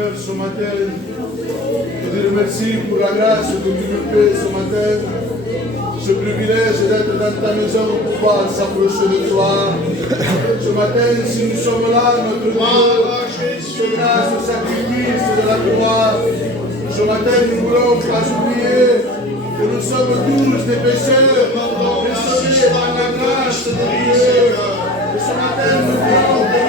Seigneur, ce matin, te dire merci pour la grâce que tu nous fais ce matin. Ce privilège d'être dans ta maison pour pouvoir s'approcher de toi. Ce matin, si nous sommes là, notre Dieu, c'est grâce au sacrifice de la croix. Ce matin, nous voulons pas oublier que nous sommes tous des pécheurs, mais sauvés par la grâce de Dieu. Et ce matin, nous voulons te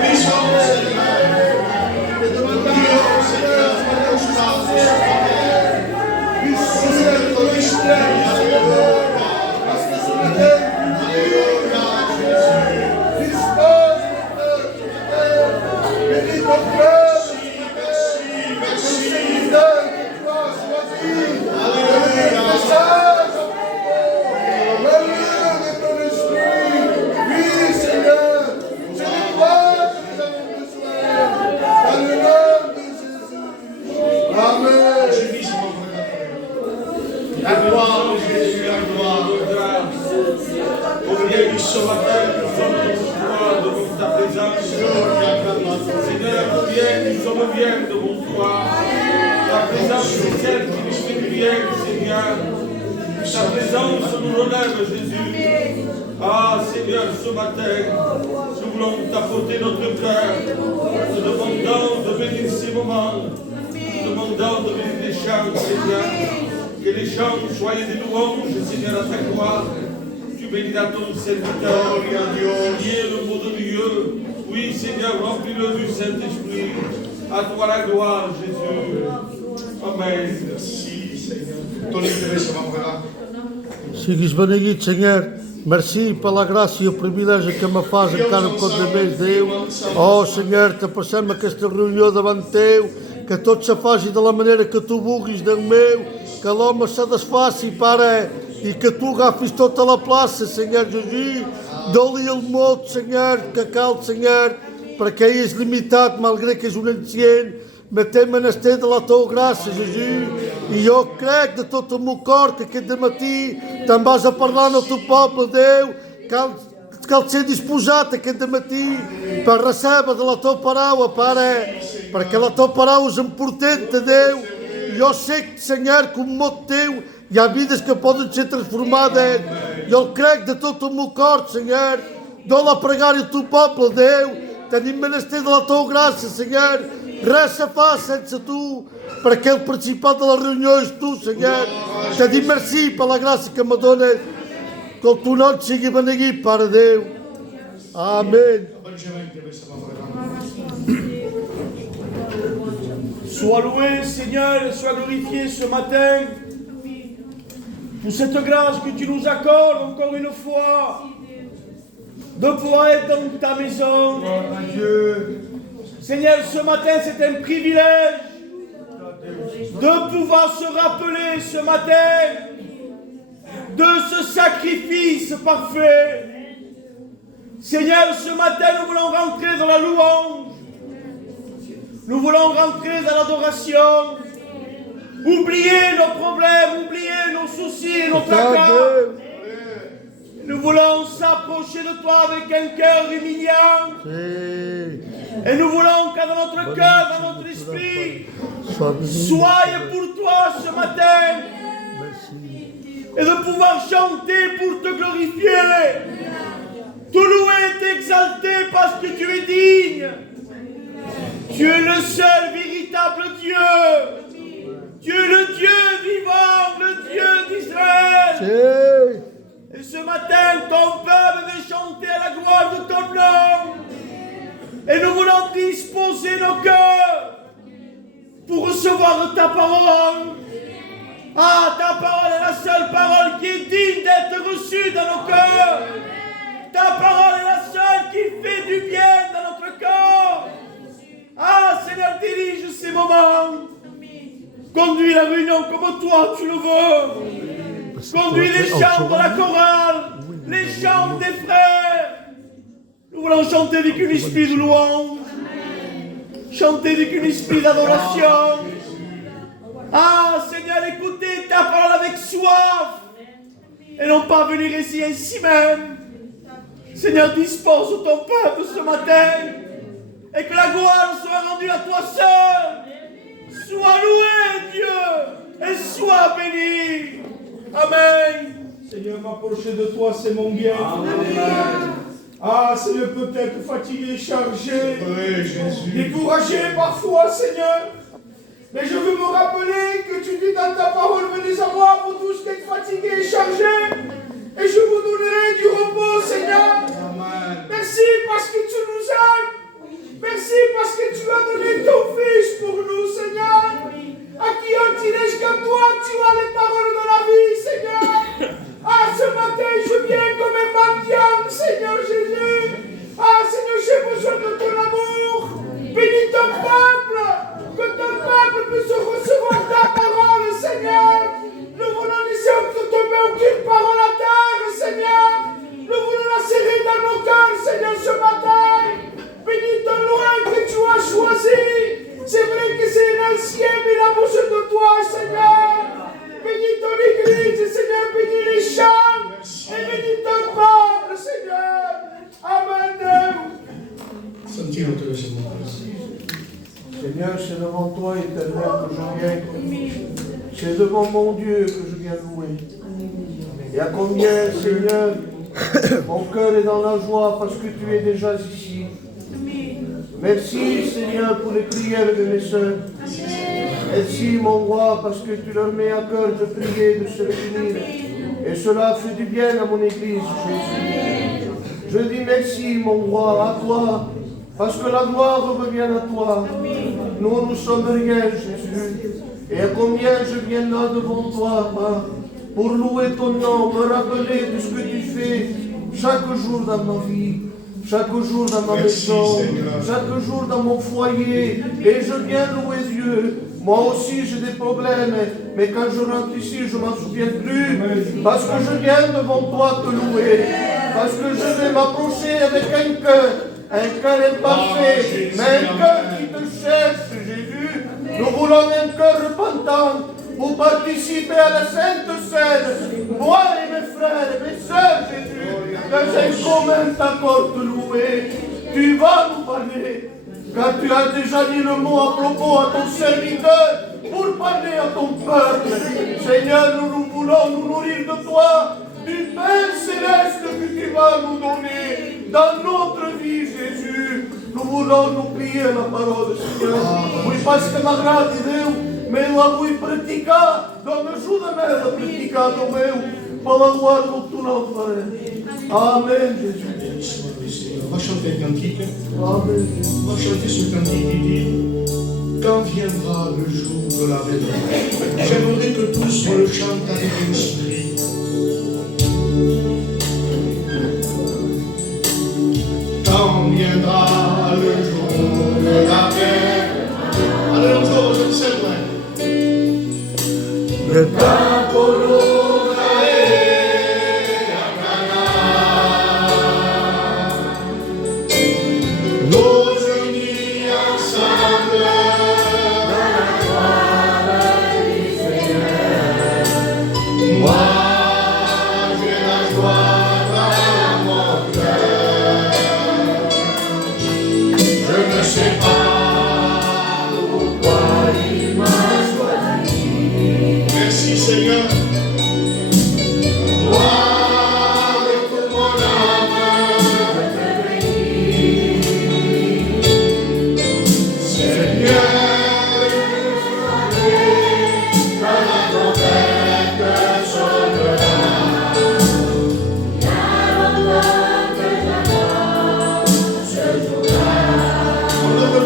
Sigues benedito, Senhor. Merci pela graça e o privilégio que me faz em cada coisa vez Deus. Oh, Senhor, te passamos que esta reunião davante teu, que todos se fazem da maneira que tu burgues do meu, que l'homme se desfaça e para, e que tu gafes toda a place, Senhor Jesus. Dou-lhe o modo, Senhor, que calde, Senhor, para que és limitado, malgré que és um anciano, mas tem menester de la tua graça, Jesus. E eu creio de todo o meu corpo que de ti também vas a falar no teu povo, Deus, que ele seja disposado que de ti para receber da tua palavra, para que a tua palavra seja importante, Deus. E eu sei que, Senhor, como modo teu, e há vidas que podem ser transformadas. Eu creio de todo o meu corpo, Senhor, dou-lhe a pregar o teu povo, Deus, tenho menester da tua graça, Senhor. Resta faça tu para aquele participar das reuniões tu, Senhor. Te digo merci pela graça que me donas. Com tu não te siga benegui para Deus. Amém. Sois loué, Seigneur, et sois glorifié ce matin pour cette grâce que tu nous accordes encore une fois de pouvoir être dans ta maison. Seigneur, ce matin, c'est un privilège de pouvoir se rappeler ce matin de ce sacrifice parfait. Seigneur, ce matin, nous voulons rentrer dans la louange. Nous voulons rentrer dans l'adoration. Oublier nos problèmes, oublier nos soucis et nos tracas. Nous voulons s'approcher de toi avec un cœur humiliant. Et nous voulons qu'à notre cœur, dans notre esprit, soyez pour toi ce matin. Et de pouvoir chanter pour te glorifier. Te louer, t'exalter parce que tu es digne. Tu es le seul véritable Dieu. Tu es le Dieu vivant, le Dieu d'Israël. Et ce matin, ton peuple veut chanter à la gloire de ton nom. Et nous voulons disposer nos cœurs pour recevoir ta parole. Ah, ta parole est la seule parole qui est digne d'être reçue dans nos cœurs. Ta parole est la seule qui fait du bien dans notre corps. Ah, Seigneur, dirige ces moments. Conduis la réunion comme toi tu le veux. Conduis les chants de la chorale, les chants des frères. Nous voulons chanter avec un esprit de louange, chanter avec un esprit d'adoration. Ah, Seigneur, écoutez ta parole avec soif et non pas venir ici ainsi même. Seigneur, dispose ton peuple ce matin et que la gloire soit rendue à toi seul. Sois loué, Dieu, et sois béni. Amen. Seigneur, m'approcher de toi, c'est mon bien. Amen. Ah, Seigneur, peut-être fatigué, chargé, découragé parfois, Seigneur. Mais je veux me rappeler que tu dis dans ta parole, venez à moi, vous tous qui êtes fatigués et chargés, et je vous donnerai du repos, Seigneur. Amen. Merci parce que tu nous aimes. Merci parce que tu as donné ton Fils pour nous, Seigneur. À qui ont-ils qu'à toi, tu as les paroles de la vie, Seigneur. Ah, ce matin, je viens comme un mendiant, Seigneur Jésus. Ah, Seigneur, j'ai besoin de ton amour. Bénis ton peuple, que ton peuple puisse recevoir ta parole, Seigneur. Nous voulons laisser tomber aucune parole à terre, Seigneur. Nous voulons la serrer dans nos cœurs, Seigneur, ce matin. Bénis ton loin que tu as choisi. C'est vrai que c'est un ancien, mais il a besoin de toi, Seigneur. Bénis ton église, Seigneur, bénis les chants, et bénis ton peuple, Seigneur. Amen. Seigneur, c'est devant toi, éternel, que je viens. C'est devant mon Dieu que je viens louer. Et à combien, Seigneur, mon cœur est dans la joie parce que tu es déjà ici. Merci, Seigneur, pour les prières de mes soeurs. Merci, mon roi, parce que tu leur mets à cœur de prier, de se réunir. Et cela fait du bien à mon Église, Jésus. Je dis merci, mon roi, à toi, parce que la gloire revient à toi. Nous ne sommes rien, Jésus. Et à combien je viens là devant toi, pour louer ton nom, me rappeler de ce que tu fais chaque jour dans ma vie. Chaque jour dans ma maison, chaque jour dans mon foyer, et je viens louer Dieu. Moi aussi j'ai des problèmes, mais quand je rentre ici, je ne m'en souviens plus, parce que je viens devant toi te louer, parce que je vais m'approcher avec un cœur imparfait, mais un cœur qui te cherche, Jésus. Nous voulons un cœur repentant pour participer à la Sainte Seine. Moi et mes frères et mes sœurs, Jésus, dans un commun accord te louer. Tu vas nous parler, car tu as déjà dit le mot à propos à ton serviteur pour parler à ton peuple. Seigneur, nous voulons nous nourrir de toi, du Père céleste que tu vas nous donner dans notre vie, Jésus. Nous voulons nous plier la parole, Seigneur. Oui, parce que m'agrada Deus, meu avui praticar, Deus ajuda-me a praticar o meu, para a glória do que tu não farás. Amen, Jésus. On va chanter un cantique. Amen. On va chanter ce cantique qui dit quand viendra le jour de la rédemption. J'aimerais que tous on le chante avec l'esprit. Quand viendra le jour de la rédemption. Allez, encore, je sais loin. Le Seigneur, moi, avec toute mon âme, Seigneur, quand la trompette sonnera, on ne peut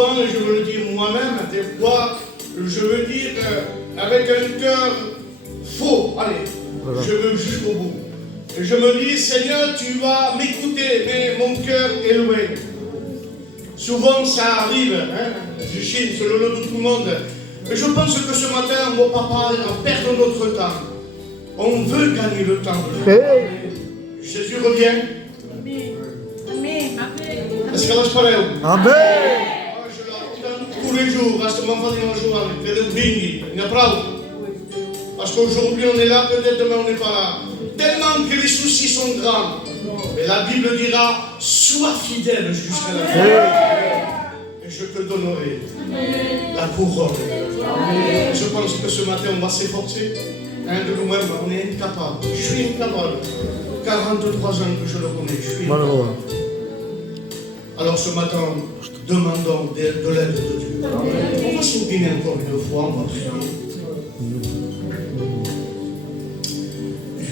souvent, et je veux le dire moi-même, des fois, je veux dire avec un cœur faux, allez, je veux jusqu'au bout. Et je me dis, Seigneur, tu vas m'écouter, mais mon cœur est loin. Souvent, ça arrive, hein? Je chine sur le lot de tout le monde. Mais je pense que ce matin, mon papa, on perd notre temps. On veut gagner le temps. Jésus revient. Est-ce que je parle? Amen. Je l'entends tous les jours, à ce moment dimanche, avec le binghi, une applaudisse. Parce qu'aujourd'hui on est là, peut-être demain on n'est pas là. Tellement que les soucis sont grands. Et la Bible dira, sois fidèle jusqu'à la fin. Et je te donnerai la couronne. Et je pense que ce matin on va s'efforcer. De nous-mêmes, on est incapable. Je suis incapable. 43 ans que je le connais, je suis incapable. Alors ce matin, demandons de l'aide de Dieu. On va s'incliner encore une fois, on va prier.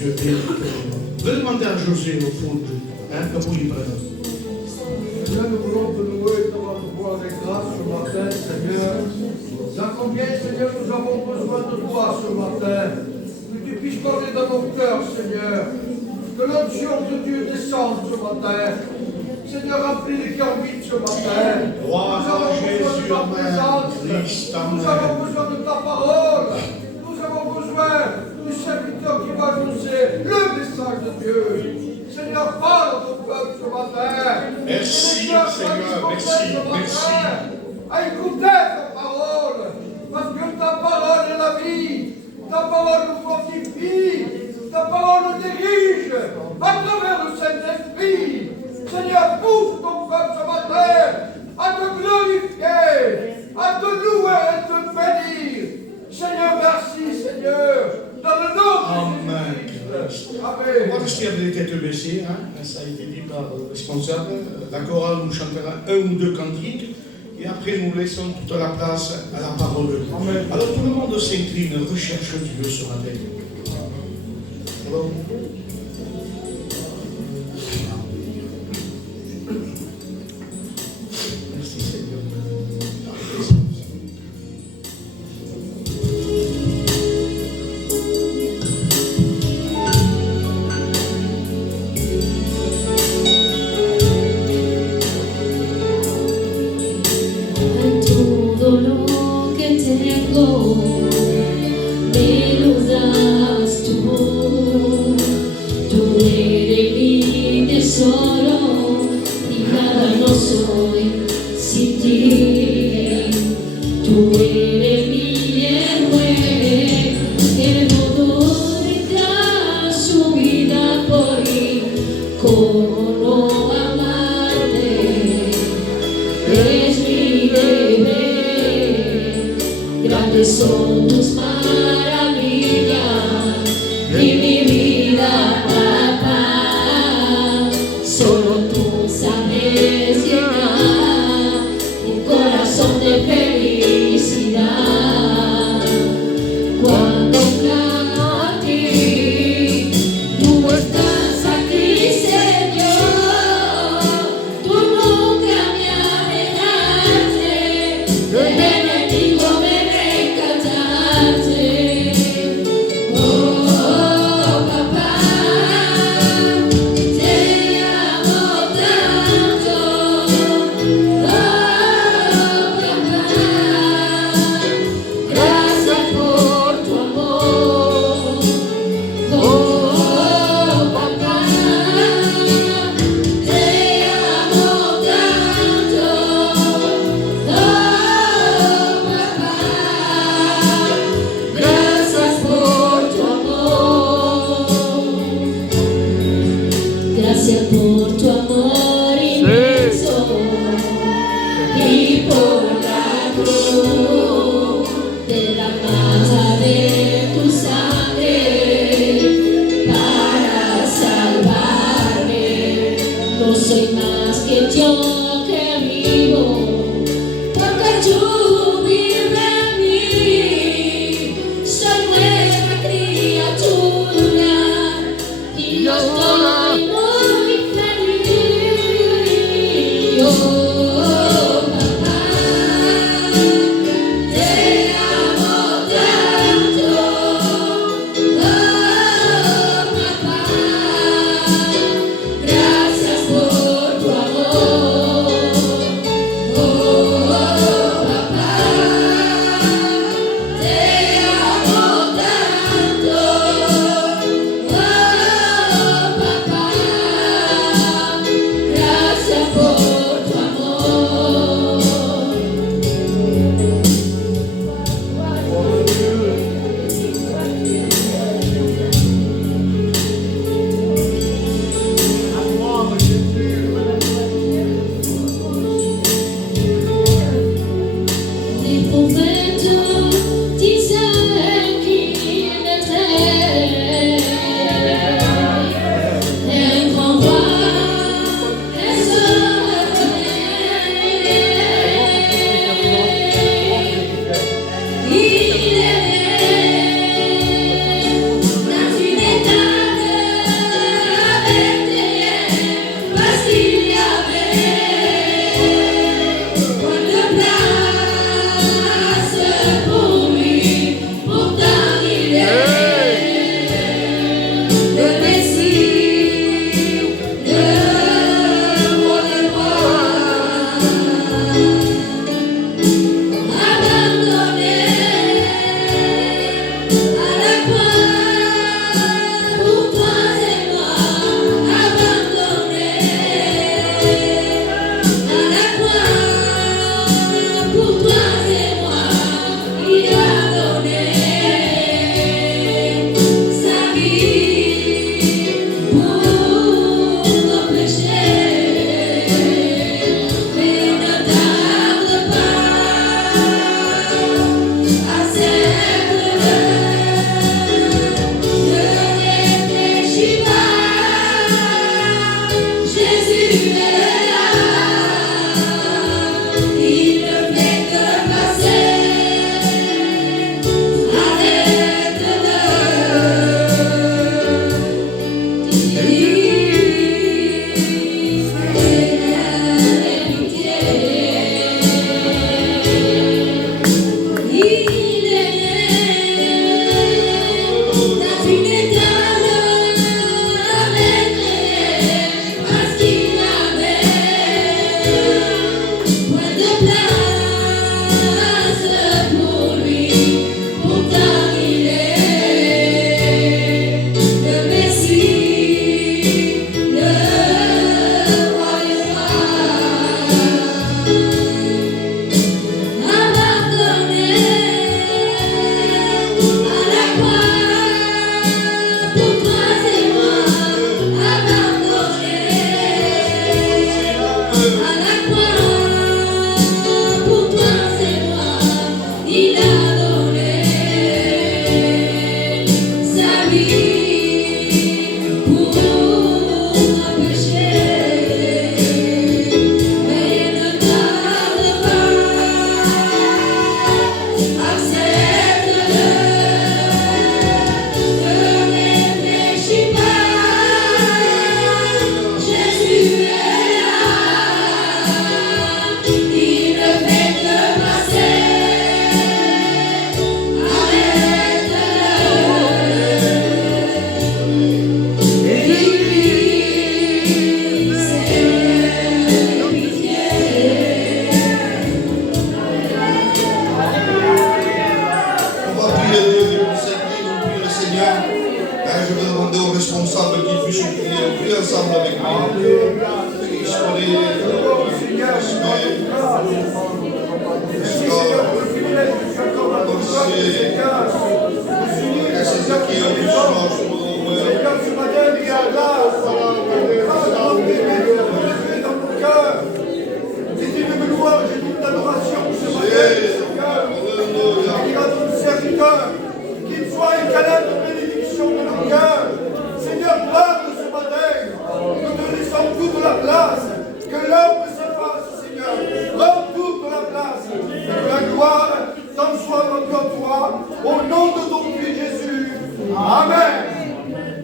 Je vais demander à José au fond, comme vous y parlez. Seigneur, nous voulons te louer devant te voir avec grâce ce matin, Seigneur. Dans combien, Seigneur, nous avons besoin de toi ce matin. Que tu puisses parler dans nos cœurs, Seigneur. Que l'onction de Dieu descende ce matin. Seigneur, remplis les cœurs vides ce matin. Nous avons besoin de ta présence. Nous avons besoin de ta parole. Nous avons besoin du serviteur qui va annoncer le message de Dieu. Seigneur, parle à ton peuple ce matin. Merci, Seigneur, merci. À écouter ta parole. Parce que ta parole est la vie. Ta parole nous fortifie. Ta parole nous dirige à travers le Saint-Esprit. Seigneur, pousse ton peuple ce matin à te glorifier, à te louer et te bénir. Seigneur, merci, Seigneur, dans le nom de Jésus. Amen. On va rester avec les têtes baissées, ça a été dit par le responsable. La chorale nous chantera un ou deux cantiques et après nous laissons toute la place à la parole de Dieu. Amen. Alors tout le monde s'incline, recherche Dieu ce matin. Alors, merci Seigneur. Todo lo que tengo me lo das tú eres mi tesoro y nada no soy sin ti, tú eres mi héroe, el motor da su vida por mí, cómo no amarte, es mi deber, grandes son tus maravillas y mi vida, papá, solo tú sabes llenar un corazón de felicidad. Cuando clamo a ti, tú estás aquí, Señor, tú nunca me alejaste, del enemigo me rescataste. Gracias por tu amor inmenso y por la cruz de la masa de tu sangre para salvarme. No soy más que yo que vivo, porque tú vives en mí. Soy nueva criatura y yo estoy muy feliz. Oh, papá.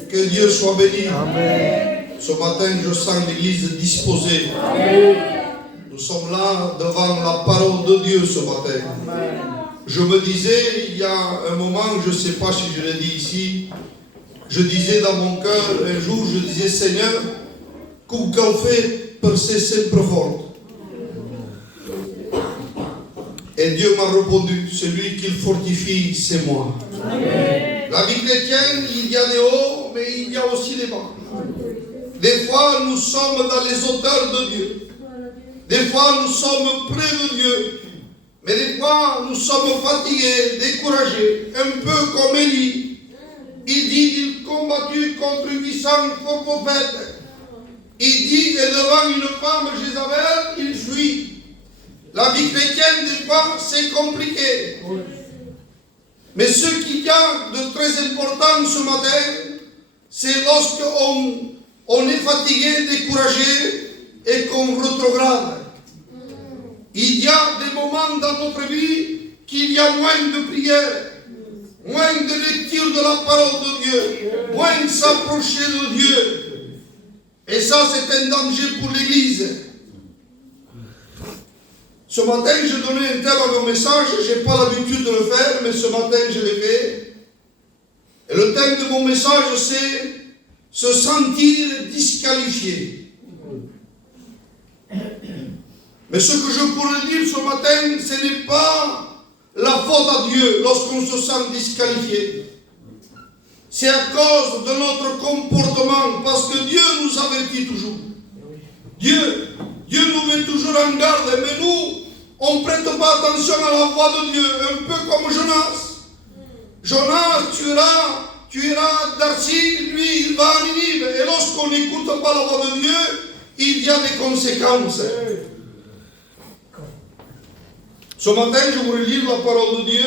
Que Dieu soit béni. Amen. Ce matin, je sens l'église disposée. Amen. Nous sommes là devant la parole de Dieu ce matin. Amen. Je me disais, il y a un moment, je ne sais pas si je l'ai dit ici, je disais dans mon cœur, un jour, je disais, Seigneur, cum cal fait per ser sempre fort. Et Dieu m'a répondu, celui qui le fortifie, c'est moi. Amen. La vie chrétienne, il y a des hauts, mais il y a aussi des bas. Des fois, nous sommes dans les hauteurs de Dieu. Des fois, nous sommes près de Dieu. Mais des fois, nous sommes fatigués, découragés, un peu comme Élie. Il dit, il combattu contre 800 faux prophètes. Il dit, et devant une femme Jézabel, il fuit. La vie chrétienne, des fois, c'est compliqué. Mais ce qu'il y a de très important ce matin, c'est lorsqu'on est fatigué, découragé et qu'on rétrograde. Il y a des moments dans notre vie qu'il y a moins de prière, moins de lecture de la parole de Dieu, moins de s'approcher de Dieu. Et ça, c'est un danger pour l'Église. Ce matin, je donnais un thème à mon message, je n'ai pas l'habitude de le faire, mais ce matin, je l'ai fait. Et le thème de mon message, c'est se sentir disqualifié. Mais ce que je pourrais dire ce matin, ce n'est pas la faute à Dieu lorsqu'on se sent disqualifié. C'est à cause de notre comportement, parce que Dieu nous avertit toujours. Dieu nous met toujours en garde, mais nous, on ne prête pas attention à la voix de Dieu, un peu comme Jonas. Jonas, tu iras d'Arcy, lui, il va à Ninive. Et lorsqu'on n'écoute pas la voix de Dieu, il y a des conséquences. Ce matin, je voudrais lire la parole de Dieu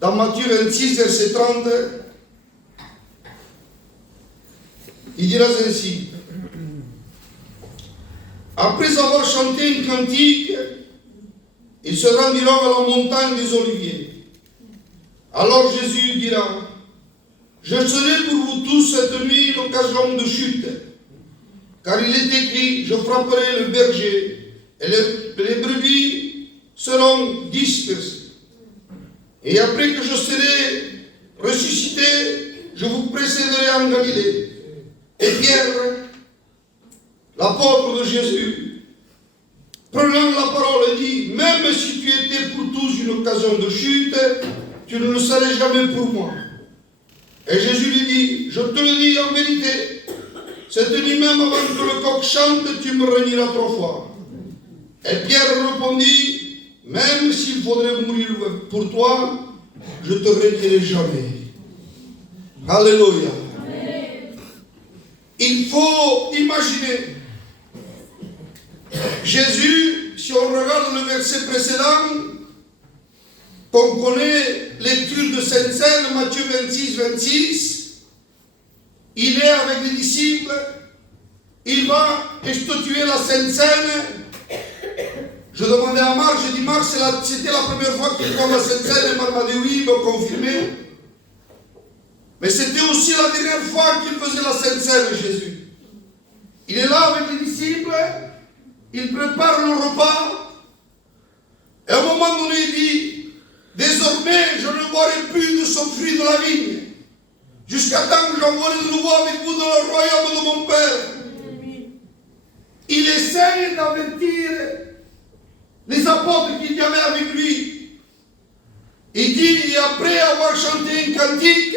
dans Matthieu 26, verset 30. Il dira ainsi. Après avoir chanté une cantique, ils se rendiront à la montagne des Oliviers. Alors Jésus dira, je serai pour vous tous cette nuit l'occasion de chute, car il est écrit, je frapperai le berger, et les brebis seront dispersées. Et après que je serai ressuscité, je vous précéderai en Galilée. Et Pierre, l'apôtre de Jésus, prenant la parole, dit, même si tu étais pour tous une occasion de chute, tu ne le serais jamais pour moi. Et Jésus lui dit, je te le dis en vérité, cette nuit même avant que le coq chante, tu me renieras 3 fois. Et Pierre répondit, même s'il faudrait mourir pour toi, je te renierai jamais. Alléluia. Il faut imaginer Jésus, si on regarde le verset précédent, qu'on connaît, lecture de Sainte Seine, Matthieu 26, 26, il est avec les disciples, il va instituer la Sainte Seine. Je demandais à Marc, j'ai dit Marc, c'était la première fois qu'il voit la Sainte Seine, et Marc m'a dit oui, il m'a confirmé. Mais c'était aussi la dernière fois qu'il faisait la Sainte Seine, Jésus. Il est là avec les disciples, il prépare le repas, et à un moment donné, il dit, désormais, je ne boirai plus de ce fruit de la vigne, jusqu'à temps que j'envoie de nouveau avec vous dans le royaume de mon Père. Il essaie d'avertir les apôtres qu'il y avait avec lui. Il dit, et après avoir chanté un cantique,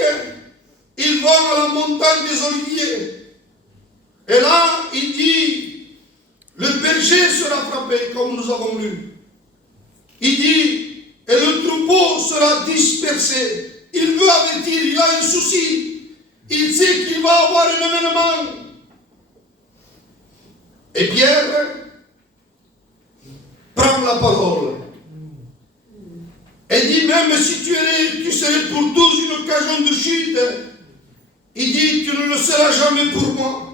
ils vont à la montagne des Oliviers. Et là, il dit, le berger sera frappé, comme nous avons lu. Il dit, et le troupeau sera dispersé. Il veut avertir, il a un souci. Il sait qu'il va avoir un événement. Et Pierre prend la parole. Et dit, même si tu serais pour tous une occasion de chute, il dit, tu ne le seras jamais pour moi.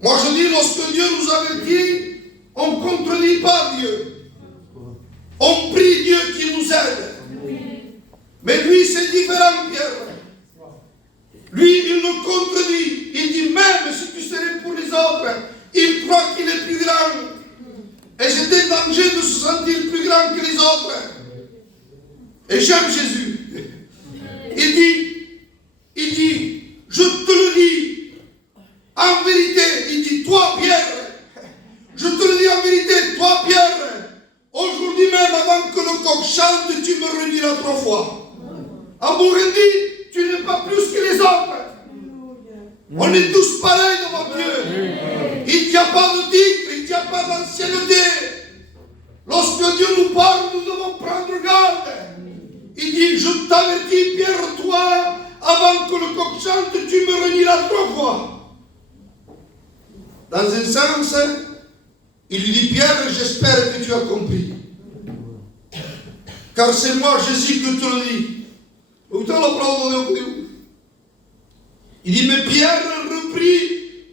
Moi je dis, lorsque Dieu nous avertit, on ne contredit pas Dieu. On prie Dieu qui nous aide. Mais lui, c'est différent, Pierre. Lui, il nous contredit. Il dit, même si tu serais pour les autres, il croit qu'il est plus grand. Et j'étais en danger de se sentir plus grand que les autres. Et j'aime Jésus. Il dit, je te le dis, en vérité, il dit, toi Pierre, je te le dis en vérité, toi Pierre, part, nous devons prendre garde. Il dit, je t'avertis, Pierre, toi, avant que le coq chante, tu me renieras 3 fois. Dans un sens, il lui dit, Pierre, j'espère que tu as compris. Car c'est moi, Jésus, que te le dis. Il dit, mais Pierre reprit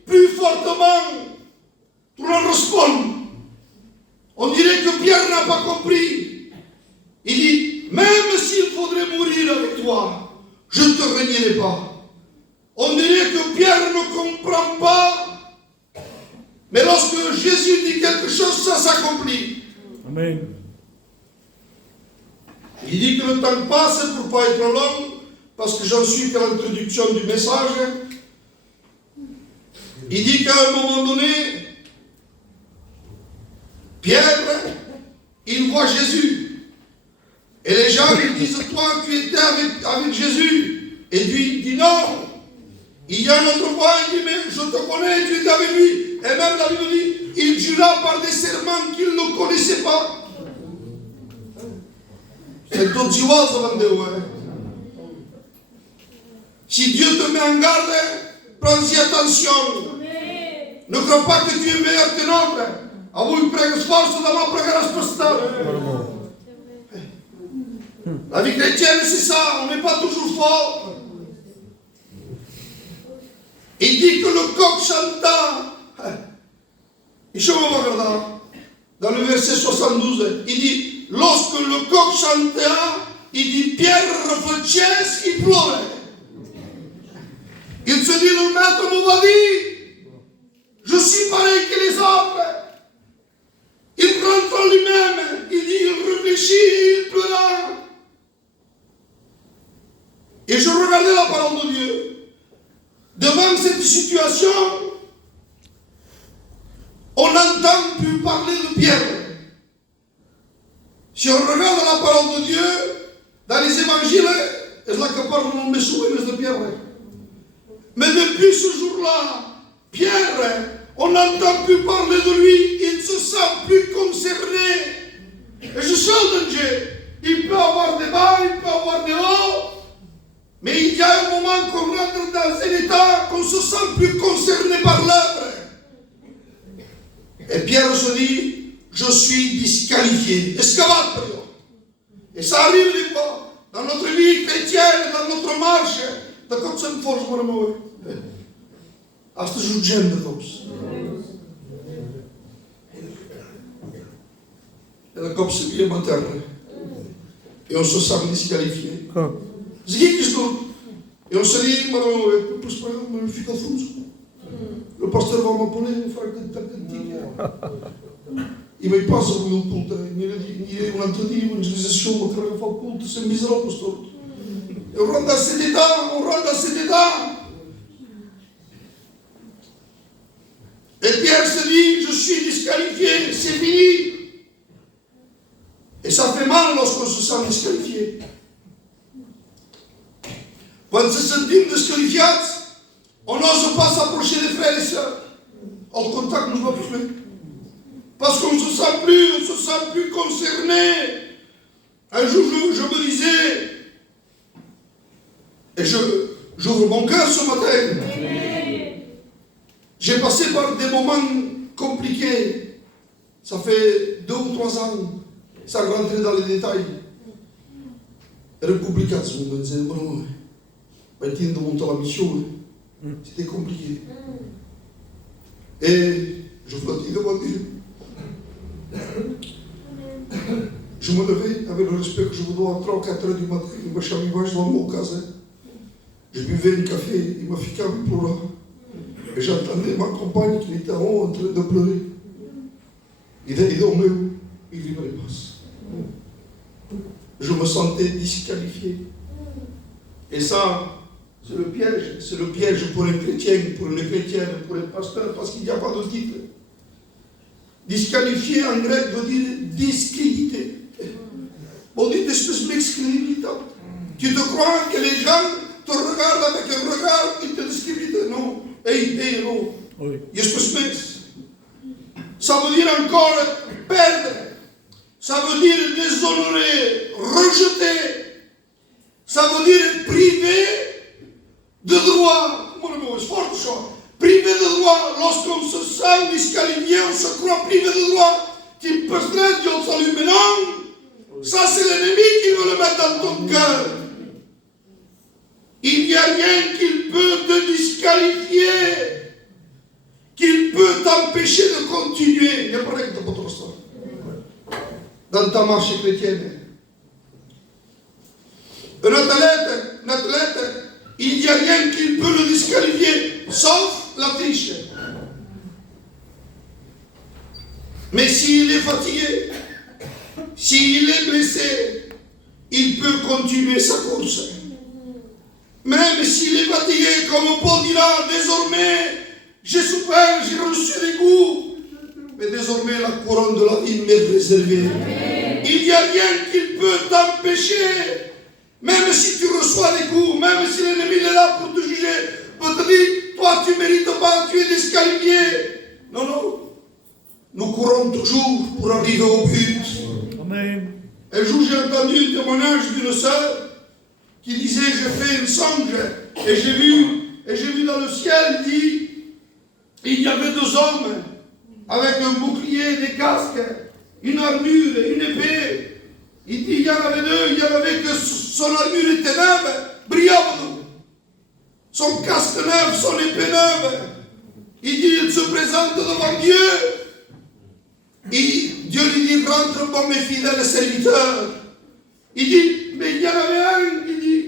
plus fortement. Tout le monde répond. On dirait que Pierre n'a pas compris. Il dit, même s'il faudrait mourir avec toi, je ne te renierai pas. On dirait que Pierre ne comprend pas. Mais lorsque Jésus dit quelque chose, ça s'accomplit. Amen. Il dit que le temps passe pour ne pas être long, parce que j'en suis qu'à l'introduction du message. Il dit qu'à un moment donné, Pierre, il voit Jésus. Et les gens lui disent, toi, tu étais avec Jésus. Et lui, il dit non. Il y a une autre voix, il dit, mais je te connais, tu étais avec lui. Et même la Bible dit, il jura par des serments qu'il ne connaissait pas. C'est tout Dieu, si Dieu te met en garde, prends-y attention. Ne crois pas que tu es meilleur que l'autre. A voi prego sforzo da non pregare spostare. La vie chrétienne, c'est ça, on n'est pas toujours fort. Il dit que le coq chanta. Et je me regarde dans le verset 72, il dit, lorsque le coq chantait, il dit, Pierre réfléchissait, il pleurait. Il se dit, le maître m'a dit, je suis pareil que les autres. Il rentre en lui-même, il dit, il réfléchit, il pleura. Et je regardais la parole de Dieu. Devant cette situation, on n'entend plus parler de Pierre. Si on regarde la parole de Dieu, dans les évangiles, c'est là que parle mon message de Pierre. Mais depuis ce jour-là, Pierre, on n'entend plus parler de lui, il ne se sent plus concerné. Et je sais le danger. Il peut avoir des bas, il peut avoir des hauts, mais il y a un moment qu'on rentre dans un état qu'on ne se sent plus concerné par l'œuvre. Et Pierre se dit, je suis disqualifié. Escalade. Et ça arrive des fois, dans notre vie chrétienne, dans notre marche, de comme ça une force pour moi. Asta je j'aime de tous. Et là, comme c'est bien matin, et on se sent disqualifié. Et on se dit, mais je suis confus. Le pasteur va m'appeler, il va faire que t'as il me passe au meu culte, il est un entretien, une utilisation, je vais faire culte, c'est misérable, pasteur. Et on rentre dans cet état, Et Pierre se dit, je suis disqualifié, c'est fini. Et ça fait mal lorsqu'on se sent disqualifié. Quand on se sent disqualifié, on n'ose pas s'approcher des frères et sœurs. En contact, nous ne pouvons plus. Parce qu'on ne se sent plus concerné. Un jour, je me disais, et j'ouvre mon cœur ce matin. J'ai passé par des moments compliqués. Ça fait 2 ou 3 ans. Ça rentrer dans les détails. Républicanisme, on me disait, bon, de monter la mission, c'était compliqué. Et je flottais devant Dieu. Je me levais avec le respect que je vous dois à 3 ou 4 heures du matin. Il m'a chamé dans mon casin. Je buvais un café, il m'a fait calme pour là. Et j'entendais ma compagne qui était en haut en train de pleurer. Il dormait où? Il vivait les passes. Je me sentais disqualifié. Et ça, c'est le piège. C'est le piège pour un chrétien, pour une chrétienne, pour un pasteur, parce qu'il n'y a pas de titre. Disqualifié en grec veut dire discrédité. On dit espèce d'excrédité. Tu te crois que les gens te regardent avec un regard, ils te discréditent? Non. Hey, non. Oui. Ça veut dire encore perdre. ça veut dire déshonorer, rejeter. Ça veut dire privé de droit. Privé de droit, lorsqu'on se sent disqualifié, on se croit privé de droit. Tu peux se mettre Dieu salut, mais non. Ça, c'est l'ennemi qui veut le mettre dans ton cœur. Il n'y a rien qui peut te disqualifier, qui peut t'empêcher de continuer. Il n'y a pas rien de votre histoire. Dans ta marche chrétienne. Un athlète, il n'y a rien qui peut le disqualifier, sauf la triche. Mais s'il est fatigué, s'il est blessé, il peut continuer sa course. Même s'il est fatigué, comme Paul dira, désormais, j'ai souffert, j'ai reçu des coups, mais désormais la couronne de la vie m'est réservée. Il n'y a rien qui peut t'empêcher. Même si tu reçois des coups, même si l'ennemi est là pour te juger, pour te dire, toi tu ne mérites pas, tu es disqualifié. Non, non. Nous courons toujours pour arriver au but. Amen. Un jour j'ai entendu un témoignage d'une sœur qui disait, j'ai fait un songe et j'ai vu dans le ciel, il y avait 2 hommes avec un bouclier, des casques, une armure, une épée. Il dit, il y en avait 2, il y en avait que son armure était neuve, brillante. Son casque neuf, son épée neuve. Il dit, il se présente devant Dieu. Et Dieu lui dit, rentre bon mes fidèles serviteurs. Il dit, mais il y en avait un, il dit,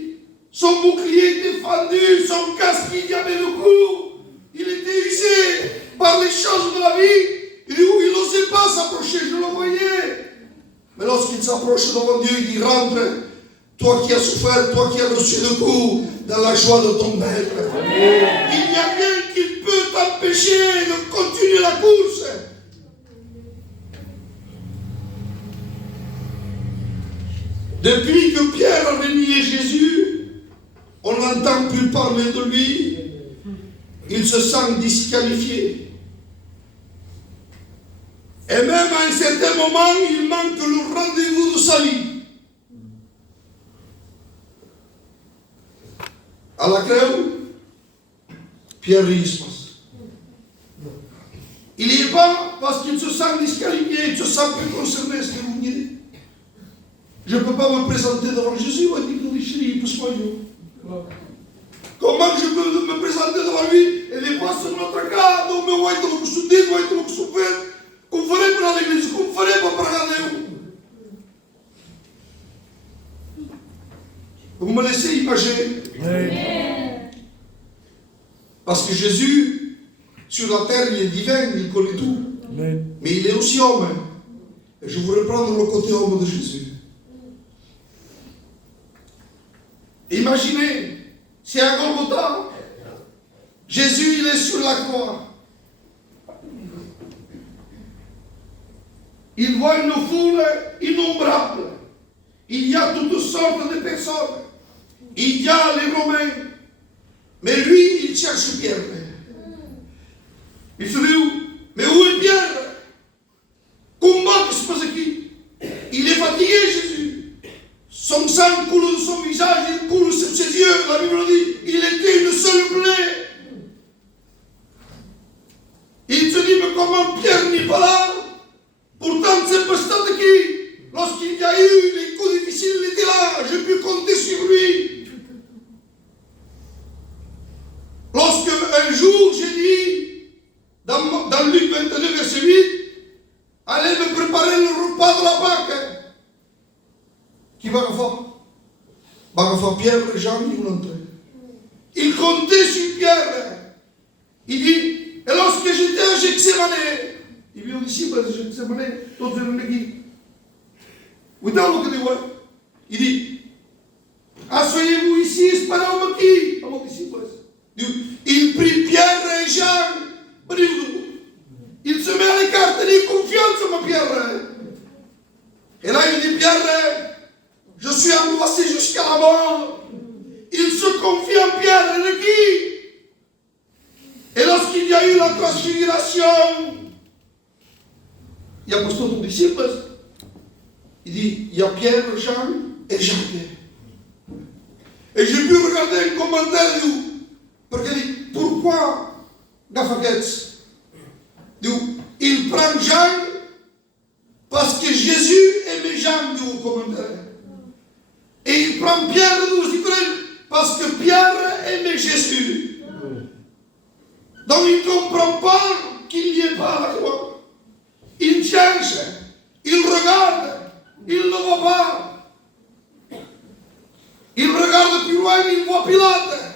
son bouclier était fendu, son casque, il y avait le coup. Il était usé par les choses de la vie. Il dit, il n'osait pas s'approcher, je le voyais. Mais lorsqu'il s'approche devant Dieu, il dit, rentre, toi qui as souffert, toi qui as reçu le coup, dans la joie de ton maître. Il n'y a rien qui peut t'empêcher de continuer la course. Depuis que Pierre a renié Jésus, on n'entend plus parler de lui. Il se sent disqualifié. Et même à un certain moment, il manque le rendez-vous de sa vie. À la crève, Pierre risque. Il n'y est pas parce qu'il se sent disqualifié, il se sent plus concerné, ce que vous me dites. Je ne peux pas me présenter devant Jésus, comment je peux me présenter devant lui? Et des fois, c'est notre cas, donc me voit le soudir, voit le souffert. Qu'on ferait pour l'église, qu'on ferait pour regarder où? Vous me laissez imaginer? Oui. Parce que Jésus, sur la terre, il est divin, il connaît tout. Oui. Mais il est aussi homme. Et je voudrais prendre le côté homme de Jésus. Imaginez, c'est à Golgotha. Jésus, il est sur la croix. Il voit une foule innombrable. Il y a toutes sortes de personnes. Il y a les Romains. Mais lui, il cherche Pierre. Il se dit où? Mais où est Pierre? Combat qui se passe qui? Il est fatigué, Jésus. Son sang coule de son visage, il coule sur ses yeux. La Bible dit, il était une seule plaie. Il se dit, mais comment Pierre n'est pas là? Pourtant, c'est pas stade qui, lorsqu'il y a eu les coups difficiles, il était là. J'ai pu compter sur lui. Lorsque un jour, j'ai dit, dans Luc 22, verset 8, allez me préparer le repas de la Pâque. Qui va faire Pierre et Jean, ils vont entrer. Il comptait sur Pierre. Il dit, et lorsque j'étais à Gethsémane, il dit aux disciples de Gethsémane, d'autres de l'église. Il dit, asseyez-vous ici, espérons qui? À mon disciple. Il prit Pierre et Jean. Il se met à l'écart, il dit, confiance, mon Pierre. Et là, il dit, Pierre, je suis angoissé jusqu'à la mort. Il se confie en Pierre et le qui? Et lorsqu'il y a eu la transfiguration, il y a posté ton disciple. Il dit, il y a Pierre, Jean et Jacques. Et j'ai pu regarder un commentaire parce qu'il dit, pourquoi Gafaguetz? Il prend Jean parce que Jésus aimait Jean, dit au commentaire. Et il prend Pierre parce que Pierre aimait Jésus. Donc il ne comprend pas qu'il n'y est pas à la croix. Il cherche, il regarde, il ne le voit pas. Il regarde plus loin, il voit Pilate.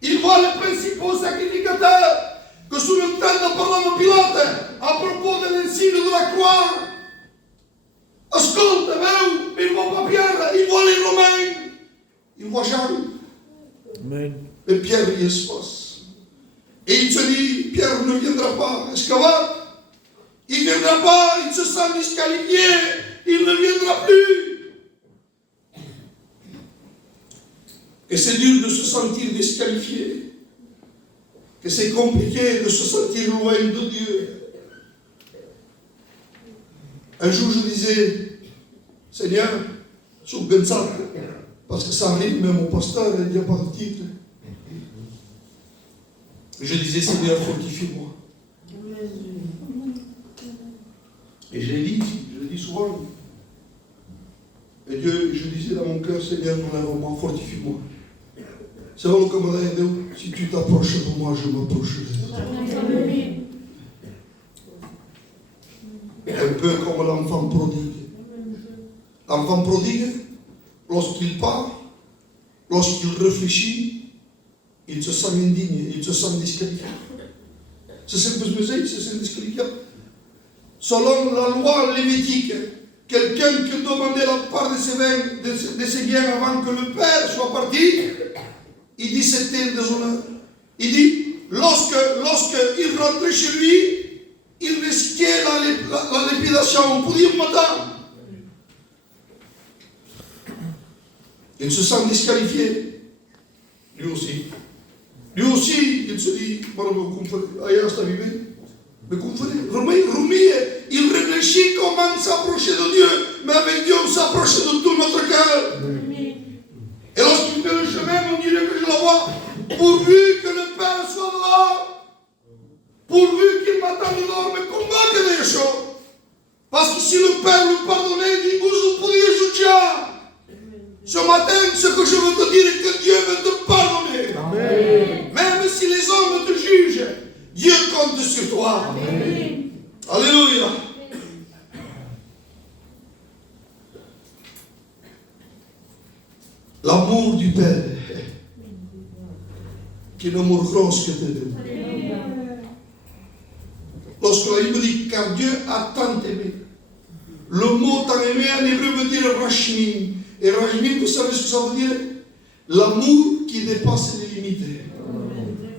Il voit les principaux sacrificateurs que sous le temps de parler Pilate à propos de l'insigne de la croix. Ascolta, mais il ne voit pas Pierre, il voit les Romains. Il voit Jean. Amen. Et Pierre y espace. Et il se dit, Pierre ne viendra pas. Escavade. Il ne viendra pas, il se sent disqualifié. Il ne viendra plus. Et c'est dur de se sentir disqualifié. Que c'est compliqué de se sentir loin de Dieu. Un jour je disais, Seigneur, sous Benzat, parce que ça arrive même au pasteur, il n'y a pas de titre. Je disais, Seigneur, fortifie-moi. Et je l'ai dit, je le dis souvent. Et Dieu, je disais dans mon cœur, Seigneur, relève-moi, fortifie-moi. C'est vrai comme si tu t'approches de moi, je m'approche de toi. Un peu comme l'enfant prodigue. L'enfant prodigue, lorsqu'il part, lorsqu'il réfléchit, il se sent indigne, il se sent disqualifié. C'est ce que je disais, il se sent disqualifié. Selon la loi lévitique, quelqu'un qui demandait la part de ses biens avant que le père soit parti, il dit c'était un déshonneur. Il dit, lorsqu'il rentrait chez lui, il risquait la lépidation pour dire madame. Il se sent disqualifié. Lui aussi. Lui aussi, il se dit, ailleurs c'est arrivé. Mais il réfléchit comment s'approcher de Dieu, mais avec Dieu on s'approche de tout notre cœur. Et lorsqu'il fait le chemin, on dirait que je le vois, pourvu que le Père soit là, pourvu qu'il m'attende dehors, mais combattre des choses. Parce que si le Père le pardonnait, il dit, vous pourriez juger. Ce matin, ce que je veux te dire est que Dieu veut te pardonner. Amen. Même si les hommes te jugent, Dieu compte sur toi. Amen. Alléluia. L'amour du Père, qui est l'amour grosse que te donne. Lorsque la Bible dit car Dieu a tant aimé, le mot tant aimé en hébreu veut dire rachmin. Et rachmin, vous savez ce que ça veut dire? L'amour qui dépasse les limites.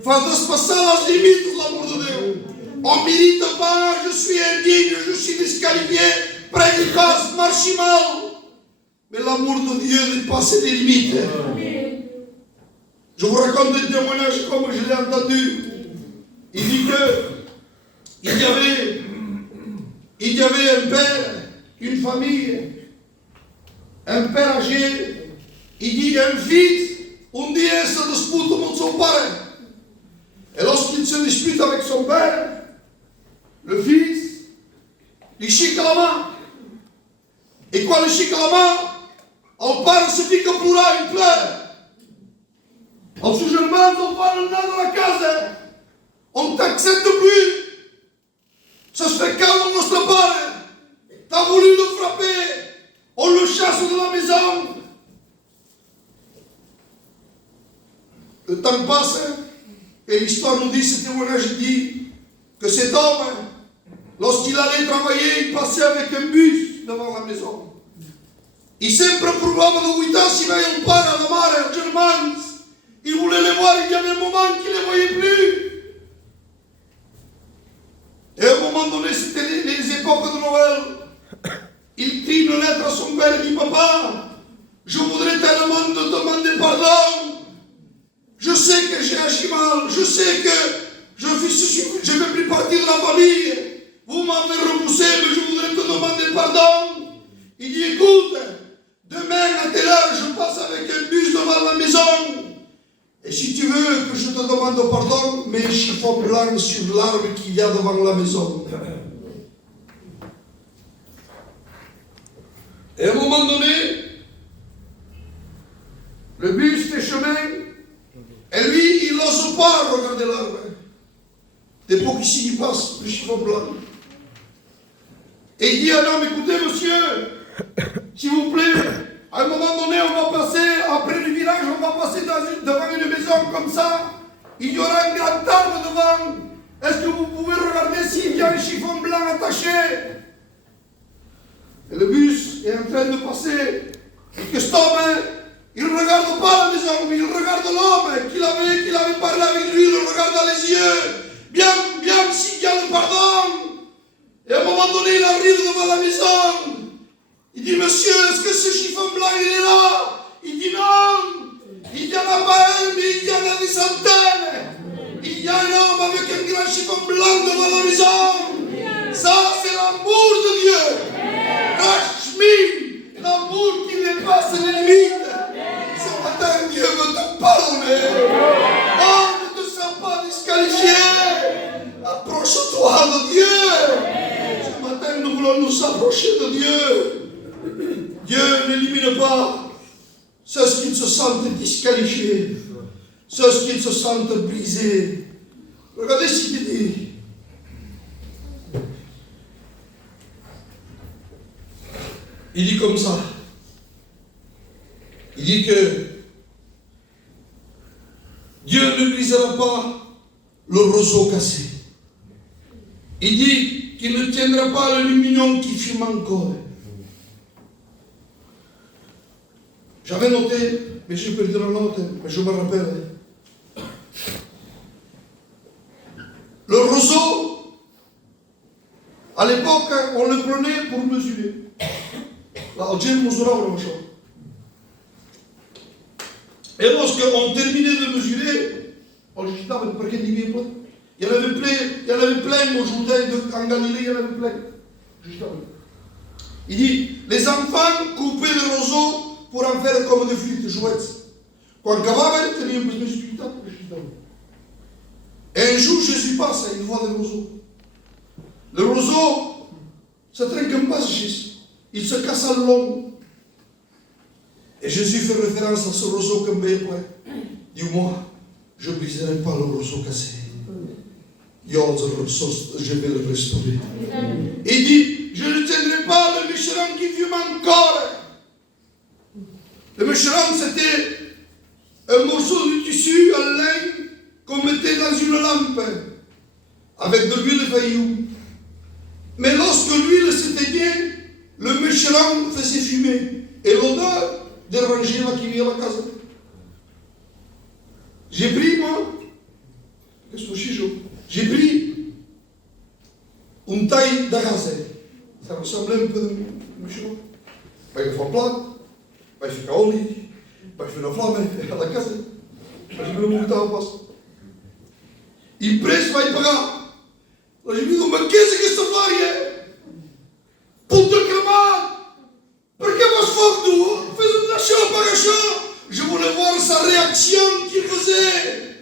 Faz despasser les limites de l'amour de Dieu. On ne milite pas, je suis indigne, je suis disqualifié, prédicace, marche mal. Mais l'amour de Dieu dépasse les limites. Je vous raconte des témoignages comme je l'ai entendu. Il dit que il y avait un père, une famille, un père âgé. Il dit un fils, un dia se disputa avec son père. Et lorsqu'il se dispute avec son père, le fils, il chique la main. Et quand il chique la main, le père se fica a pleurer, il pleure. En ce germain, son père est dans la case. On ne t'accepte plus. Ça se fait calme notre père. T'as voulu le frapper. On le chasse de la maison. Le temps passe. Et l'histoire nous dit, ce témoignage dit que cet homme, lorsqu'il allait travailler, il passait avec un bus devant la maison. Il sempre provava de guidarsi vers un pare, la mare, el germans. Il voulait les voir, il y avait un moment qu'il ne les voyait plus. Et à un moment donné, c'était les époques de Noël. Il écrit une lettre à son père et dit, papa, je voudrais tellement te demander pardon. Je sais que j'ai agi mal, je sais que je ne fais plus partie de la famille. Vous m'avez repoussé, mais je voudrais te demander pardon. Il dit, écoute, demain à telle heure, je passe avec un bus devant la maison. Et si tu veux que je te demande pardon, mets un chiffon blanc sur l'arbre qu'il y a devant la maison. Et à un moment donné, le bus fait chemin, et lui, il n'ose pas regarder l'arbre. Des pour qu'ici, il passe, le chiffon blanc. Et il dit à l'homme, écoutez monsieur, s'il vous plaît, à un moment donné, on va passer, après le village, on va passer devant une maison comme ça. Il y aura un grand arbre devant. Est-ce que vous pouvez regarder s'il y a un chiffon blanc attaché? Et le bus est en train de passer. Et que cet homme, il ne regarde pas la maison, mais il regarde l'homme qu'il avait parlé avec lui, il le regarde dans les yeux. Bien s'il y a le pardon. Et à un moment donné, il arrive devant la maison. Il dit, monsieur, est-ce que ce chiffon blanc, il est là? Il dit non. Il n'y en a pas un, mais il y en a des centaines. Il y a un homme avec un grand chiffon blanc devant la maison. Ça, c'est l'amour de Dieu. Rachmi, l'amour qui dépasse les limites. Ce matin, Dieu veut te pardonner. Oh, ne te sens pas disqualifié. Approche-toi de Dieu. Ce matin, nous voulons nous approcher de Dieu. Dieu n'élimine pas ceux qui se sentent disqualifiés, ceux qui se sentent brisés. Regardez ce qu'il dit. Il dit comme ça. Il dit que Dieu ne brisera pas le roseau cassé. Il dit qu'il ne tiendra pas l'aluminium qui fume encore. J'avais noté, mais j'ai perdu la note, mais je me rappelle. Le roseau, à l'époque, on le prenait pour mesurer. Là, Dieu mesurava le roseau. Et lorsqu'on terminait de mesurer, on le jetait parce qu'il y en avait plein aujourd'hui en Galilée, il y en avait plein. Il dit, les enfants coupaient le roseau pour en faire comme des flûtes jouettes. Quand acabava, il tenait un peu de spectacle. Et un jour, Jésus passe et il voit le roseau. Le roseau, ça trinque un pas, il se casse à long. Et Jésus fait référence à ce roseau comme bien plein. Dis-moi, je ne briserai pas le roseau cassé. Je vais le restaurer. Il dit, je ne tiendrai pas le méchant qui fume encore. Le méchant, c'était un morceau de tissu en laine qu'on mettait dans une lampe avec de l'huile de faillou. Mais lorsque l'huile s'éteignait, le méchant faisait fumer et l'odeur dérangeait la qui vient à la casa. J'ai pris, moi, j'ai pris une taille d'arrasé. Ça ressemblait un peu de méchant. Il faut plat. Vai ficar olie, vai ficar na flama, ela casa. Mas eu não estava a passo. E o preço vai pagar. Mas eu digo, mas que é esta varia? Puta cremar! Porque vos fogo fez um nachão para achar. Je voulais voir sa réaction qu'il faisait.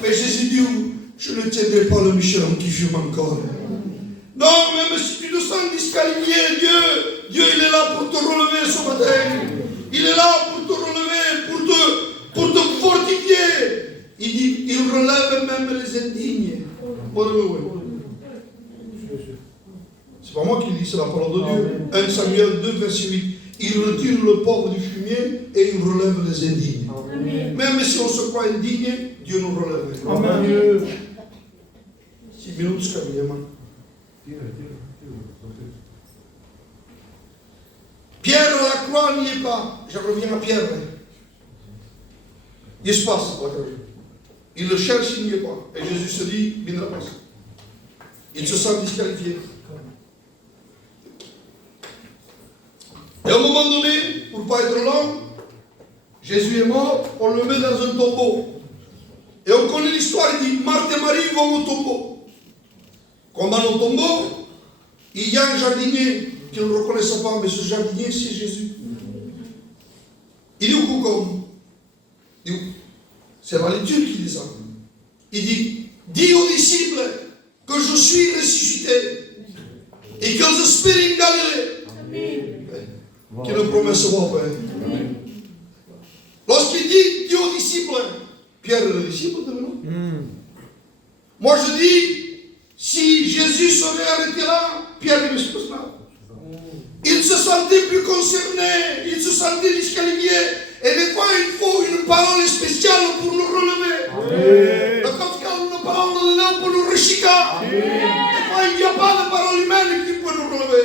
Mais Jésus dit, je ne tiendrai pas le méchant qui fume encore. Non, même si tu te sens disqualifié, Dieu il est là pour te relever ce matin. Il est là pour te relever, pour te fortifier. Il dit, il relève même les indignes. C'est pas moi qui dis, c'est la parole de Dieu. 1 Samuel 2, verset 8. Il retire le pauvre du fumier et il relève les indignes. Amen. Même si on se croit indigne, Dieu nous relève. Amen. 6 minutes, caminhamos. Pierre à la croix n'y est pas. Je reviens à Pierre. Il se passe. Il le cherche, il n'y est pas. Et Jésus se dit, il ne l'a pas. Il se sent disqualifié. Et à un moment donné, pour ne pas être long, Jésus est mort, on le met dans un tombeau. Et on connaît l'histoire, il dit, Marthe et Marie vont au tombeau. Comme dans le tombeau, il y a un jardinier qu'il ne reconnaissait pas, mais ce jardinier, c'est Jésus. Il dit au Koukom, c'est la lecture qui dit ça. Il dit, dis aux disciples que je suis ressuscité et qu'ils espèrent en Galilée. Quelle promesse bon, Père. Lorsqu'il dit, dis aux disciples, Pierre est le disciple de nous. Moi je dis, si Jésus serait arrêté là, Pierre ne se passe là. Il se sentait plus concerné, il se sentait disqualifié. Et des fois, il faut une parole spéciale pour nous relever. Quand une parole de Dieu pour nous rechica. Des fois, il n'y a pas de parole humaine qui peut nous relever.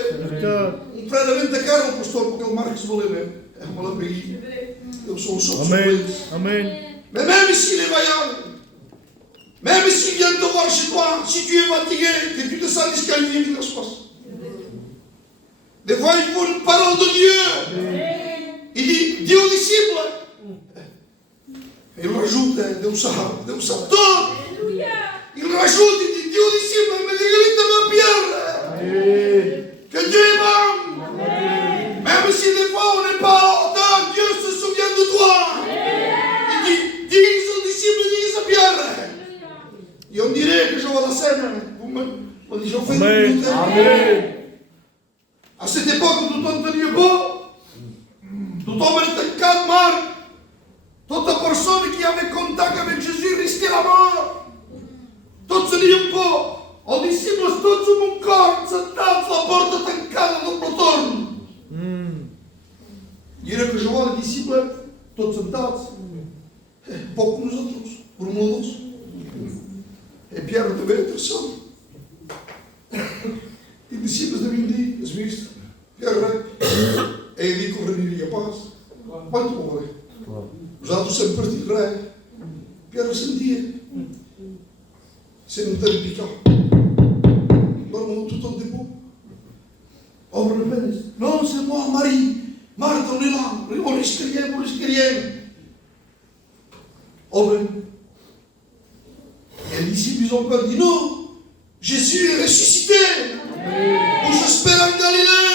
Un frère de 20 ans, pastor, porque o Marcos Bolena é uma lampeguinha. Eu sou um choque sobre eles. Amen. Mais même s'il est vaillant, même s'il vient te voir chez toi, si tu es fatigué, que tu te sens disqualifié, qu'il se passe. Des fois, il faut une parole de Dieu. Il dit, dis aux disciples. Il rajoute, Deus sabe tout. Il rajoute, il dit, dis aux disciples, mais dis à Pierre. Que Dieu est bon. Même si des fois on n'est pas à la hauteur, Dieu se souvient de toi. Il dit, dis aux disciples, dis à Pierre. Et on dirait que je vois la scène. Vous me dites, j'en fais une minute. À cette époque, tout on tenait pas. Tout homme était calme. Toute personne qui avait contact avec Jésus risquait la mort. Tout se dit pas. Aux disciples, tout sur mon corps, sentados, la porte tancada do plotão. Diria que je vois les disciples, todos sentados, pouco nous autres, formulos. Et Pierre devait être seul. Les disciples deviam dire, os mistos, Pierre, e ele correria a paz. Quanto morre? Os outros sempre partiram. Pierre sentia. C'est un tel piquant. Normalement, tout en debout. Ouvre le pénis. Non, c'est moi, Marie. Marthe, on est là. On risque rien. Ouvre. Et les disciples, ils ont peur. Ils disent non, Jésus est ressuscité. Moi, j'espère en Galilée.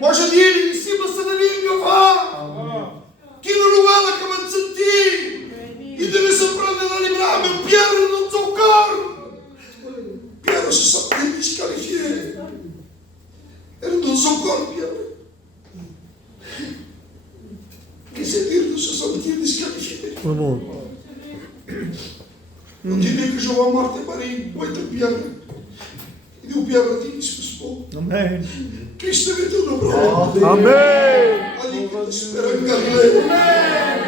Moi, je dis, les disciples, ça devient mieux voir. Qui nous nouvelle comment se sentir. Il devait se prendre dans les bras, mais Pierre dans son corps. Pierre se sentait disqualifié. Elle dans son corps, Pierre. Qu'est-ce que c'est dire de se sentir disqualifié? On dirait que je vois Marthe et Marie, où est Pierre? Il dit, Pierre a dit, ce pas. Amen. Christ est tout nos bras. Amen. Allez, que t'espères en Galilée.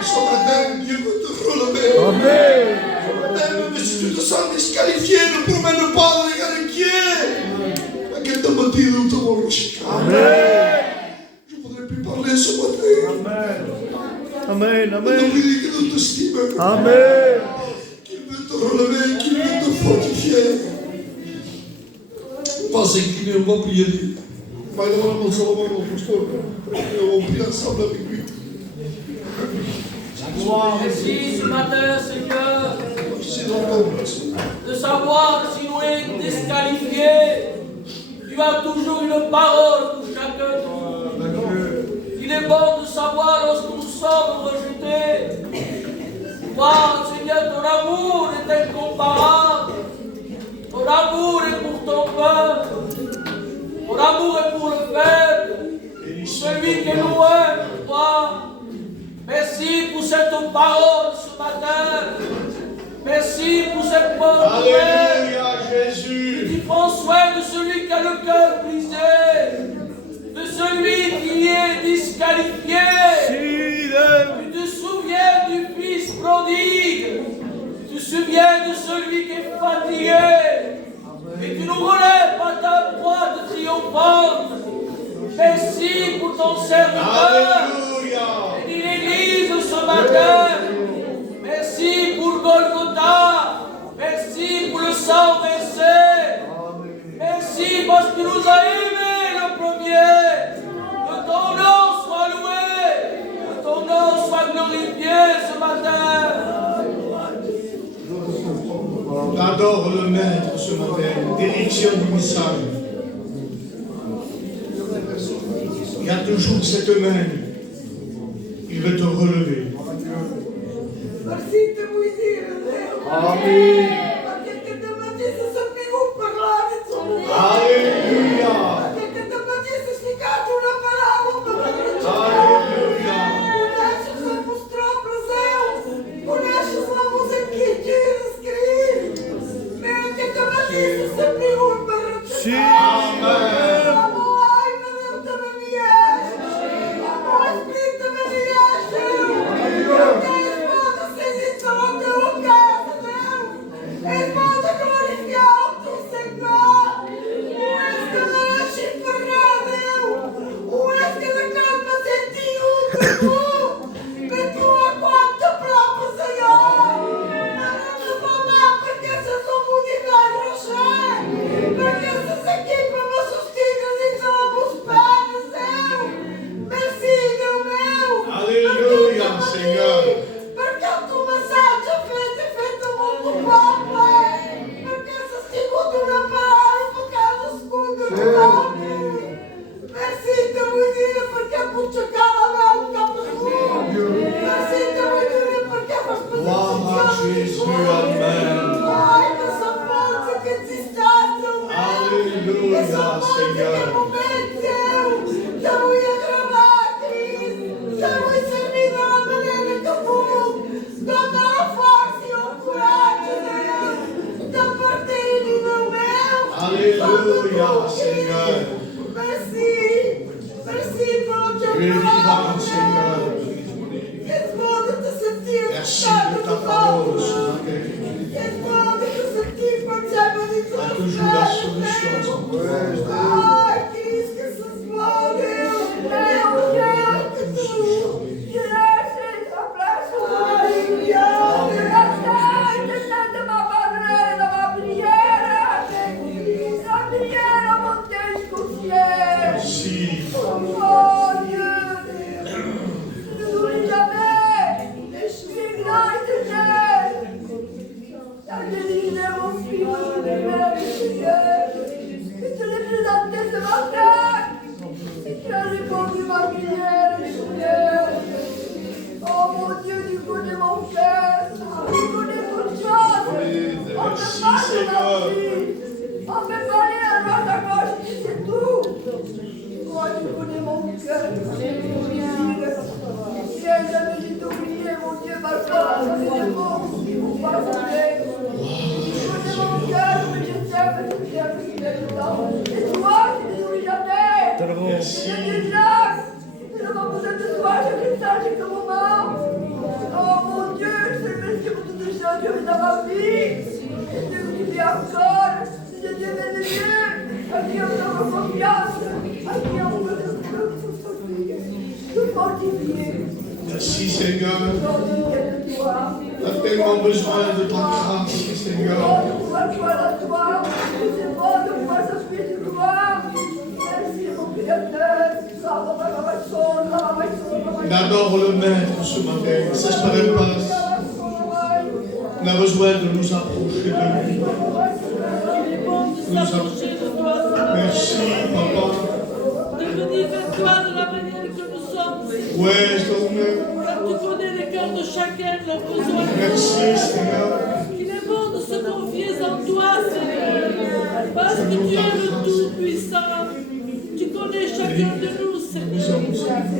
Ce matin, Dieu veut te relever. Amen. Même si tu te sens disqualifié, ne promène pas de regarder qui est. À quel moment dire où te voir. Amen. Je ne voudrais plus parler ce matin. Amen. Je Amen. prie qu'il nous t'estime. Amen. Qu'il veut te relever, qu'il veut te fortifier. Pas s'incliner, on va prier. Mais devant mon Salomon, mon pasteur, on prie ensemble avec lui. Merci ce matin, Seigneur, C'est longtemps. de savoir que si nous sommes disqualifiés, tu as toujours une parole pour chacun de nous. Il est bon de savoir lorsque nous sommes rejetés. Voir, Seigneur, ton amour est incomparable. Ton amour est pour ton peuple. Ton amour est pour le faible. Celui qui est loin de toi. Merci pour cette parole ce matin. Merci pour cette bonne nouvelle. Alléluia, Jésus. Tu prends soin de celui qui a le cœur brisé, de celui qui est disqualifié. Tu te souviens du fils prodigue. Tu te souviens de celui qui est fatigué. Et tu nous relèves à ta droite triomphante. Merci pour ton serviteur. Alléluia. Et l'Église ce matin. Merci pour Golgotha. Merci pour le sang versé. Merci parce que tu nous as aimés le premier. Que ton nom soit loué. Que ton nom soit glorifié ce matin. J'adore le maître ce matin. Direction du message. il y a toujours cette main. Il veut te relever. Merci de vous dire, Deus. Amen. Perché che te mangiasse sapevo parlare di tuo nome. Alléluia. Perché che te mangiasse spiegato una parola per la creatura. Alléluia. Conosces a mostrar preseu. Conosces a música que queres crer. Mas que te mangiasse sapevo para te Sim. Amen. Ai, meu Deus, também me és. Amor, Espírito, também me és, Deus. Alléluia, Seigneur. Perché tu messaggio fatto molto forte, perché se scrivo una parola perché lo scudo merci te vuoi dire perché puccio cala un capo merci te vuoi dire perché fa Gloire à Jésus, Amen. ai ma so forza che ti stanno Alléluia, Seigneur. te vuoi aggravati te vuoi servire alla maniera che vuoi donna la forza e il coraggio da parte di noi Alléluia, Seigneur. merci merci per la Tu es vivant, Seigneur. It's more than to sentir Merci de ta parole ce matin. It's more than to sentir facciamo di Tu as toujours la solution. Ai, qu'est-ce que ce soit, Deus! Deus, que tu tiraste essa flecha do meu tiraste de uma barreira, de uma barrière, la barrière à monter jusqu'au ciel. Merci. Oh Dieu, ne nous oublie jamais, tu es grand et éternel. Tu as délivré mon fils de Seigneur. Que tu l'aies présenté ce matin. Et tu as répondu ma prière, Seigneur. Oh mon Dieu, tu connais mon cœur. Tu connais toute chose. On me parle de ma vie. On me parle à droite à gauche, tu sais tout. Toi, tu connais mon cœur. J'ai jamais été oublié, mon Dieu, parfois, j'en ai des mots qui vont pas sauver. Tu connais mon cœur, mais je t'aime, je t'aime tant. Et toi, tu ne n'oublies jamais. Merci. Je te jure, nous avons besoin de toi, chaque instant, chaque moment. Oh mon Dieu, je te remercie pour toutes les choses que tu as fait dans ma vie. Et Dieu, que tu fais encore. C'est Dieu merveilleux, à qui on a confiance, à qui on peut te fortifier. Merci, Seigneur. Oh Dieu, de toi. Tu as tellement besoin de ta grâce, Seigneur. Oh, de pouvoir croire en toi. C'est bon de pouvoir s'appuyer sur toi. Merci, mon Créateur. On adore le Maître ce matin. C'est ce qu'on passe. On a besoin de nous approcher de lui. Merci, Papa. De venir vers toi de la manière que nous sommes. Ouais, je te remercie. Car tu connais le cœur de chacun, leurs besoins. Merci, Seigneur. Il est bon de se confier en toi, Seigneur. Parce que tu es le Tout-Puissant. Tu connais chacun de nous, Seigneur.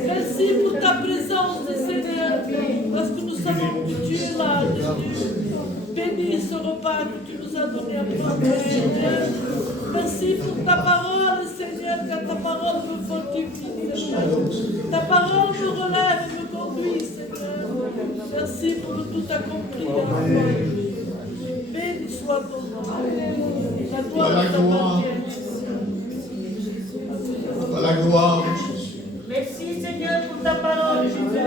Merci pour ta présence, Seigneur. Parce que nous savons que tu es là, Jésus. Bénis ce repas que tu nous as donné à prendre, Seigneur. Merci pour ta parole, Seigneur, car ta parole me fortifie, Seigneur. Ta parole me relève et me conduit, Seigneur. Merci pour le tout accompli. Béni soit ton nom. La gloire t'appartient. À la gloire de Jésus. Merci Seigneur pour ta parole, Jésus.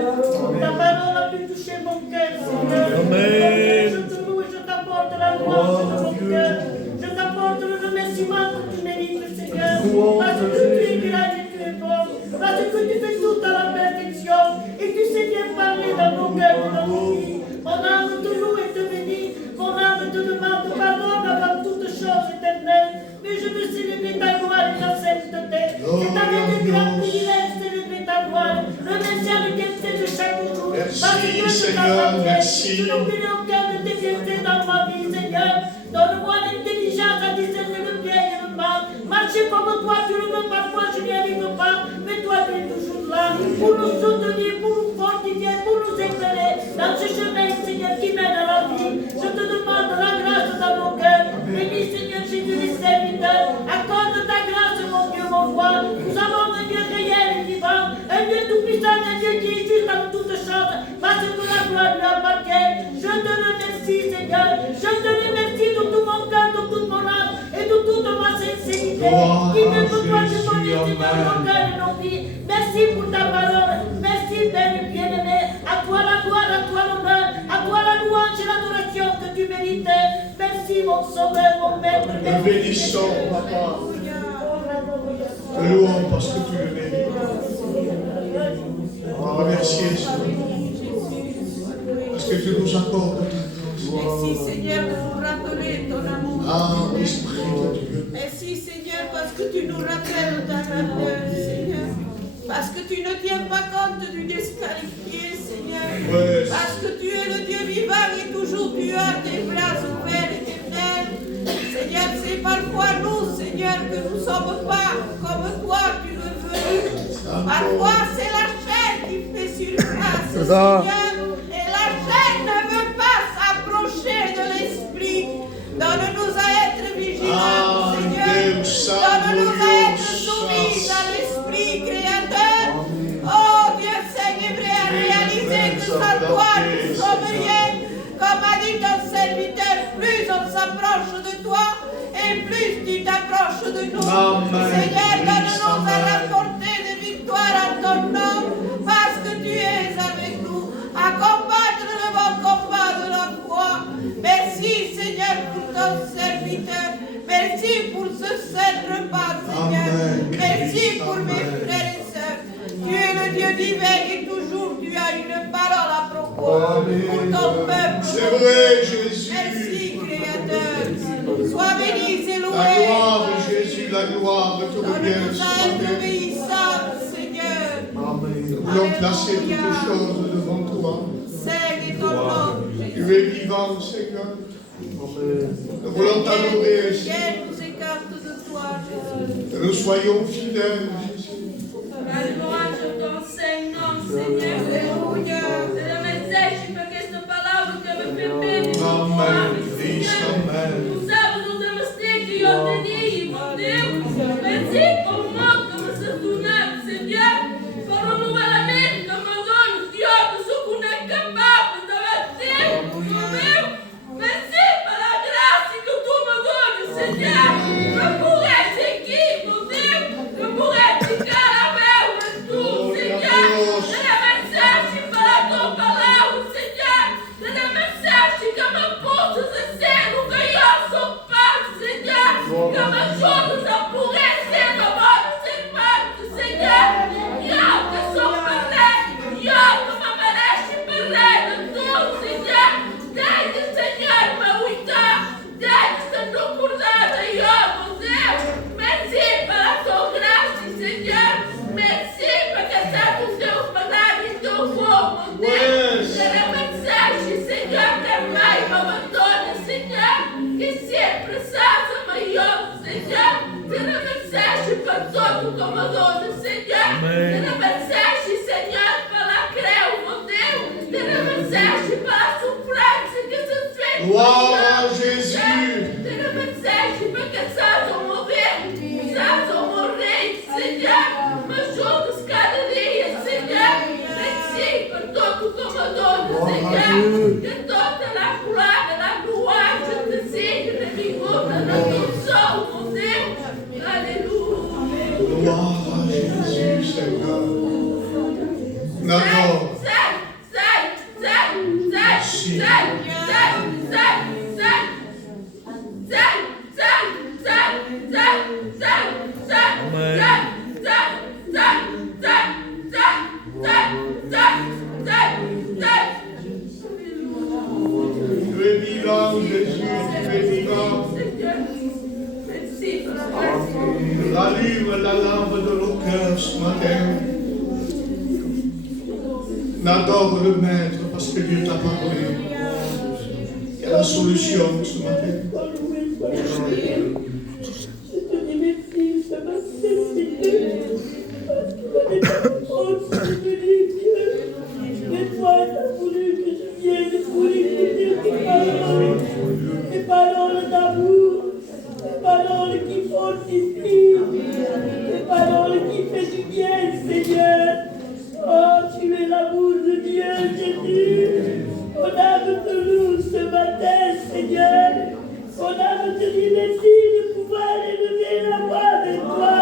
Ta parole a pu toucher mon cœur, Seigneur. Amen. Je te loue et je t'apporte la gloire de mon cœur. Je t'apporte le remerciement que tu mérites, Seigneur. Parce que tu es grand et tu es bon. Parce que tu fais tout à la perfection. Et tu sais bien parler dans nos cœurs et dans nos vies. Mon âme te loue et te bénit. Mon âme te demande pardon avant toute chose éternelle. Mais je veux célébrer ta gloire et ta sainteté. C'est avec des grands privilèges, Seigneur, merci. Je n'oublie aucun de tes bienfaits dans ma vie, Seigneur. Donne-moi l'intelligence à discerner le bien et le mal. Marcher comme toi, tu le veux parfois, je n'y arrive pas. Mais toi, tu es toujours là pour nous soutenir, pour nous fortifier, pour nous éclairer dans ce chemin, Seigneur, qui mène à la vie. Je te demande la grâce dans mon cœur. Bénis, Seigneur Jésus, les serviteurs. Accorde ta grâce, mon Dieu, mon roi. Nous avons un Dieu réel et vivant, un Dieu tout-puissant, un Dieu qui est juste en toutes choses, parce que la gloire lui appartient. Je te remercie, Seigneur. Je te remercie de tout mon cœur, de toute mon âme et de toute ma sincérité. Qui ne peut pas te donner, Seigneur, mon cœur et nos vies. Merci pour ta parole. Merci, Père bien-aimé. À toi la gloire, à toi l'honneur, à toi la louange et l'adoration que tu mérites. Merci, mon sauveur, mon maître. Te bénissons, papa. Te louons parce que tu le mérites. On va remercier, parce que tu nous accordes ta grâce. Merci Seigneur de nous rappeler ton amour. Ah, Esprit de Dieu. Merci Seigneur parce que tu nous rappelles ta grandeur, Seigneur. Parce que tu ne tiens pas compte du disqualifié, Seigneur. Ouais. Parce que tu es le Dieu vivant et toujours tu as tes bras ouverts éternels. Seigneur, c'est parfois nous, Seigneur, que nous ne sommes pas comme toi, tu le veux. Parfois, c'est la chair qui fait surface, Seigneur. Et la chair ne veut pas s'approcher de l'esprit. Donne-nous à être vigilants, Seigneur. Donne-nous à être soumis à l'esprit créateur. Oh Dieu Saint et vrai, à réaliser que sans toi nous sommes rien. Comme a dit ton serviteur, plus on s'approche de toi et plus tu t'approches de nous. Seigneur, donne-nous à rapporter des victoires en ton nom parce que tu es avec nous à combattre le bon combat de la foi. Merci Seigneur pour ton serviteur. Merci pour ce saint repas, Seigneur. Merci pour mes frères et sœurs. Tu es le Dieu divin et toujours tu as une parole à propos pour ton peuple. C'est vrai, Jésus. Merci, Créateur. Sois béni et loué. La gloire de Jésus, la gloire de tout le bien. Donne-nous à être obéissants, Seigneur. Nous voulons placer toutes choses devant toi. Seigneur ton nom, Tu Jésus. es vivant, Seigneur. Nous voulons t'adorer, Rien nous écarte de toi, Jésus. que nous soyons fidèles, Jésus. La louange ao teu sem nome, Senhor. Aleluia. Desejo para que esta palavra que me prepare. Amém. Cristo, amém. Tu sabes onde eu estou que eu tenho, meu Deus. Venci com o mal que me se tornar, Senhor. Para não lamento, meu Deus, que eu sou capaz de bater, meu. Venci para a graça que tu me dás, Senhor. Que pudesse aqui, meu Deus. Que pudesse ficar a ver tu, Senhor. Dê mensagem para a tua palavra, Senhor. Dê mensagem que me possas a ser o que eu sou, Pai, Senhor. Que me ajudes a poder ser a voz sem parte, Senhor. Eu que sou perdido, eu que me merece perder tu, Senhor. Desde, Senhor, meu lutar, desde no acordada, eu, meu Deus. Merci para a tua graça, Senhor. Merci para que sabe os teus mandados e teu fogo, meu Deus. Dê mensagem, Senhor, também me abandona, Senhor. Que sempre seja maior, Senhor. Dê mensagem para todo comandante, Senhor. Dê mensagem, Senhor, para a creu, meu Deus. Dê mensagem para a sofrência que se fez. Gloire à Jésus. Dê mensagem para que sejam morrer, sejam morrer, Senhor. Me ajudes cada dia, Senhor. Merci para todo comandante, Senhor. Que toda a curada, a louange te siga na vigor, na tua meu Deus. Aleluia. Gloire à Jésus, Seigneur. N'adore. Tu es vivant, Jésus, tu es vivant. Merci pour la grâce. Rallume la lampe de nos cœurs ce matin. N'adore le Maître parce que Dieu t'a parlé. Il y a la solution ce matin. Je te dis merci ce matin, Seigneur. Parce que mon épouse est devenue Dieu. Mais toi, tu as voulu que je vienne pour écouter tes paroles d'amour, tes paroles qui fortifient, tes paroles qui font du bien, Seigneur. Oh, tu es l'amour de Dieu, Jésus. Mon âme te loue ce matin, Seigneur. Mon âme te dit merci de pouvoir élever la voix de toi.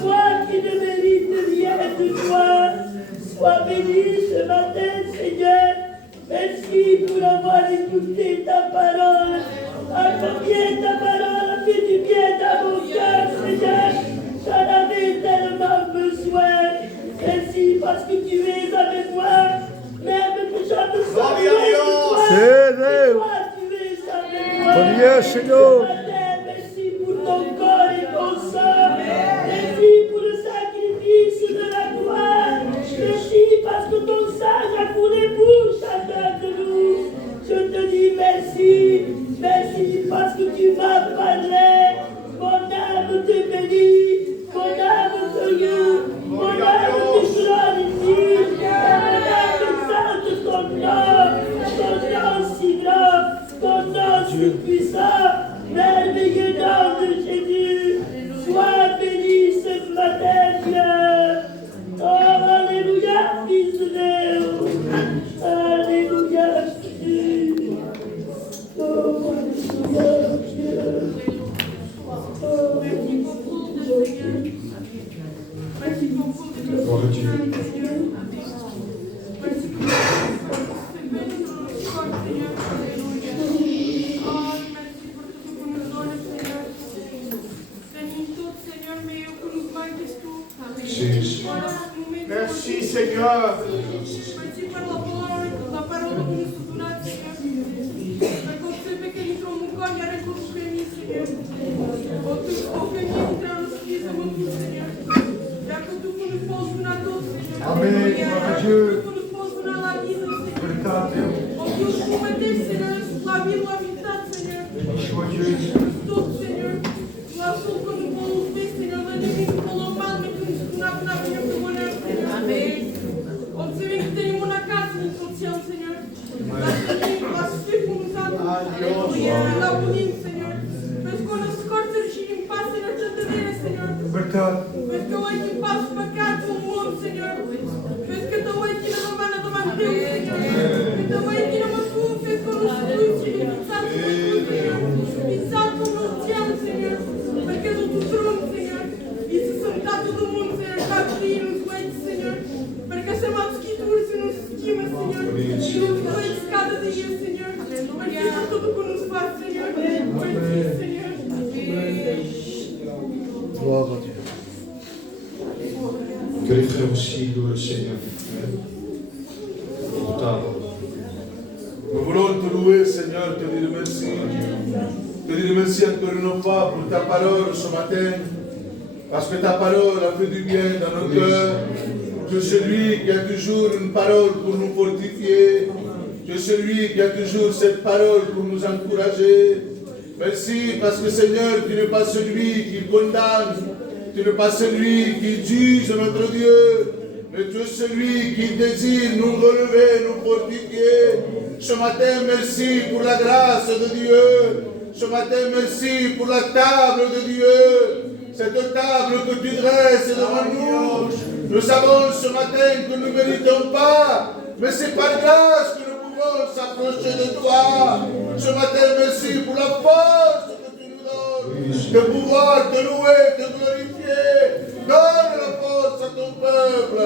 Toi qui ne mérites rien de toi. Sois béni ce matin, Seigneur. Merci pour avoir écouté ta parole. Ah, combien ta parole a fait du bien dans mon cœur, Seigneur. J'en avais tellement besoin. Merci parce que tu es avec moi. Même que je me sens loin de toi. Seigneur. Toi, tu es avec moi. Gloria, Seigneur. Merci pour ton corps et ton sang. Merci pour le sacrifice de la croix. Merci parce que ton sang a coulé pour chacun de nous. Je te dis merci. Merci parce que tu m'as parlé. Mon âme te bénit. Mon âme te loue. Mon âme te glorifie. Mon âme exalte ton nom. Ton nom si grand. Ton nom si puissant. Merveilleux nom de Jésus. Sois béni ce matin, Dieu. Oh, alléluia, fils de Dieu. Alléluia, Jésus. Oh, alléluia, Dieu. Merci beaucoup de Seigneur. Merci beaucoup de Seigneur. Merci beaucoup de Seigneur. Oh, merci pour tout ce que nous donnes, Seigneur. Seigneur, tout, Seigneur, mais que nous manques tout. Voilà, nous mettons. Merci Seigneur. Merci par la parole que nous soutenons, Seigneur. Pentru că se pe că intră un mucon, iar în cursul femis, Seigneur. O femeie intră în scrisă, mă duc, Seigneur. Dacă tu nu poți una tot, Seigneur. Amen. Dieu. Tu nu poți una la mine, Seigneur. Veritate. O Dios cu mătești, Seigneur, la mine, la mintat, Seigneur. Tot, Seigneur. La sul că nu poți, Seigneur, la nimic, colomal, me când spunea până la mine, că mă neam, Seignor. Amen. O să vin că tenim una casă, într-o cel, Seigneur. La Sfântul Santo. La unim, Seigneur. Pentru că ne scorțări și din pasă în cetățenie, Seigneur. Pentru că uite în pas păcatul în om, Seigneur. Pentru că te uite în română de manteu, Seignor. Pentru că uite în măscul, pentru că nu știu și din țarul măscul, Seignor. Din țarul măscul, Seignor. Pentru că tu drum, Seignor. Iisus sunt Tatăl lui Mânt, Seignor. Tatăl lui nu-ți uite, Seignor. Pentru că se m-au schituri să nu schimă, Seignor. Și nu-ți uite scadă de el, Seignor. Pentru că totul cu nu-ți fac, Seignor. Pentru Seigneur. Gloire à Dieu. Que les frères aussi louent le Seigneur. Pour tard. Nous voulons te louer, Seigneur, te dire merci. Te dire merci encore une fois pour ta parole ce matin. Parce que ta parole a fait du bien dans nos cœurs. Tu es celui qui a toujours une parole pour nous fortifier. Tu es celui qui a toujours cette parole pour nous encourager. Merci parce que Seigneur, tu n'es pas celui qui condamne. Tu n'es pas celui qui juge notre Dieu. Mais tu es celui qui désire nous relever, nous fortifier. Ce matin, merci pour la grâce de Dieu. Ce matin, merci pour la table de Dieu. Cette table que tu dresses devant nous. Nous savons ce matin que nous ne méritons pas. Mais c'est par grâce que nous pouvons s'approcher de toi. Ce matin, merci pour la force que tu nous donnes. De pouvoir te louer, te glorifier. Donne la force à ton peuple.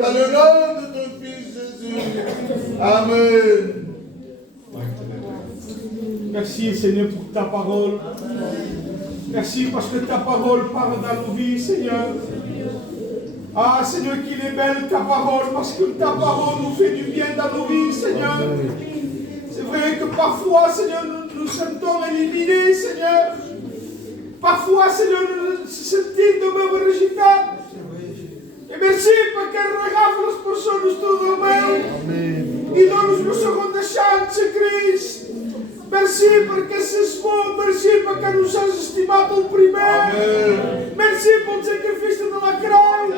Dans le nom de ton Fils Jésus. Amen. Merci Seigneur pour ta parole. Merci parce que ta parole parle dans nos vies, Seigneur. Ah Seigneur, qu'il est belle ta parole, parce que ta parole nous fait du bien dans nos vies, Seigneur. C'est vrai que parfois, Seigneur, nous sentons éliminés, Seigneur. Parfois, Seigneur, nous sentimos de même rejetés. Et merci parce qu'elle regarde les personnes autour de nous. e dá-nos uma segunda chance, Cristo. Merci porque és bom, merci porque nos has estimado o primeiro. Merci por o sacrifício de la cruz.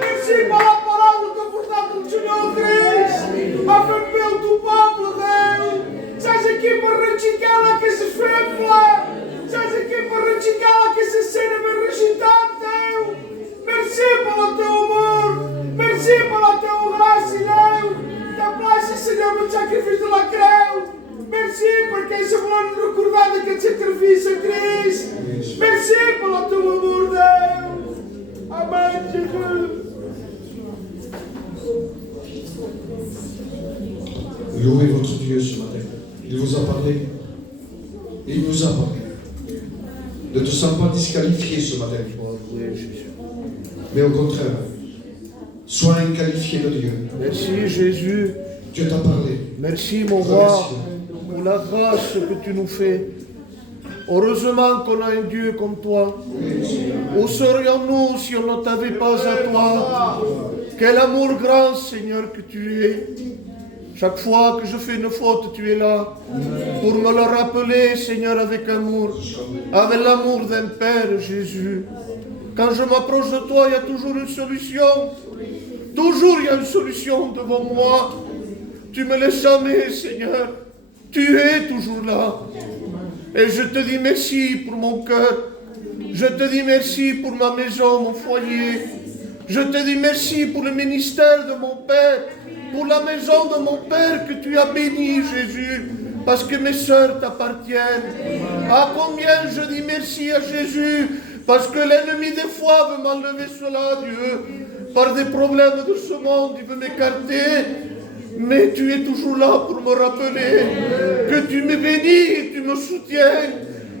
Merci pela palavra que portaste do Senhor Cristo. Afirmou o teu povo, Deus. Estás aqui para retirar que se febla. Estás aqui para retirar que se cena me regitar, Deus. Merci pelo teu amor. Merci pela tua graça, Deus. Da place, Senhor, no sacrifício de la cruz. Merci porque és bom recordar que sacrifício a Cristo. Merci pelo teu amor, Deus. Amém, Jesus. Louez votre Dieu ce matin. Il vous a parlé. Il nous a parlé. Ne te sens pas disqualifié ce matin. Mais au contraire, sois un qualifié de Dieu. Merci Jésus. Dieu t'a parlé. Merci mon roi pour la grâce que tu nous fais. Heureusement qu'on a un Dieu comme toi. Où serions-nous si on ne t'avait pas à toi? Quel amour grand, Seigneur, que tu es. Chaque fois que je fais une faute, tu es là pour me le rappeler, Seigneur, avec amour, avec l'amour d'un Père, Jésus. Quand je m'approche de toi, il y a toujours une solution. Toujours il y a une solution devant moi. Tu me laisses jamais, Seigneur. Tu es toujours là. Et je te dis merci pour mon cœur. Je te dis merci pour ma maison, mon foyer. Je te dis merci pour le ministère de mon Père, pour la maison de mon Père que tu as béni, Jésus, parce que mes sœurs t'appartiennent. À combien je dis merci à Jésus, parce que l'ennemi des fois veut m'enlever cela, Dieu. Par des problèmes de ce monde, il veut m'écarter. Mais tu es toujours là pour me rappeler que tu me bénis et tu me soutiens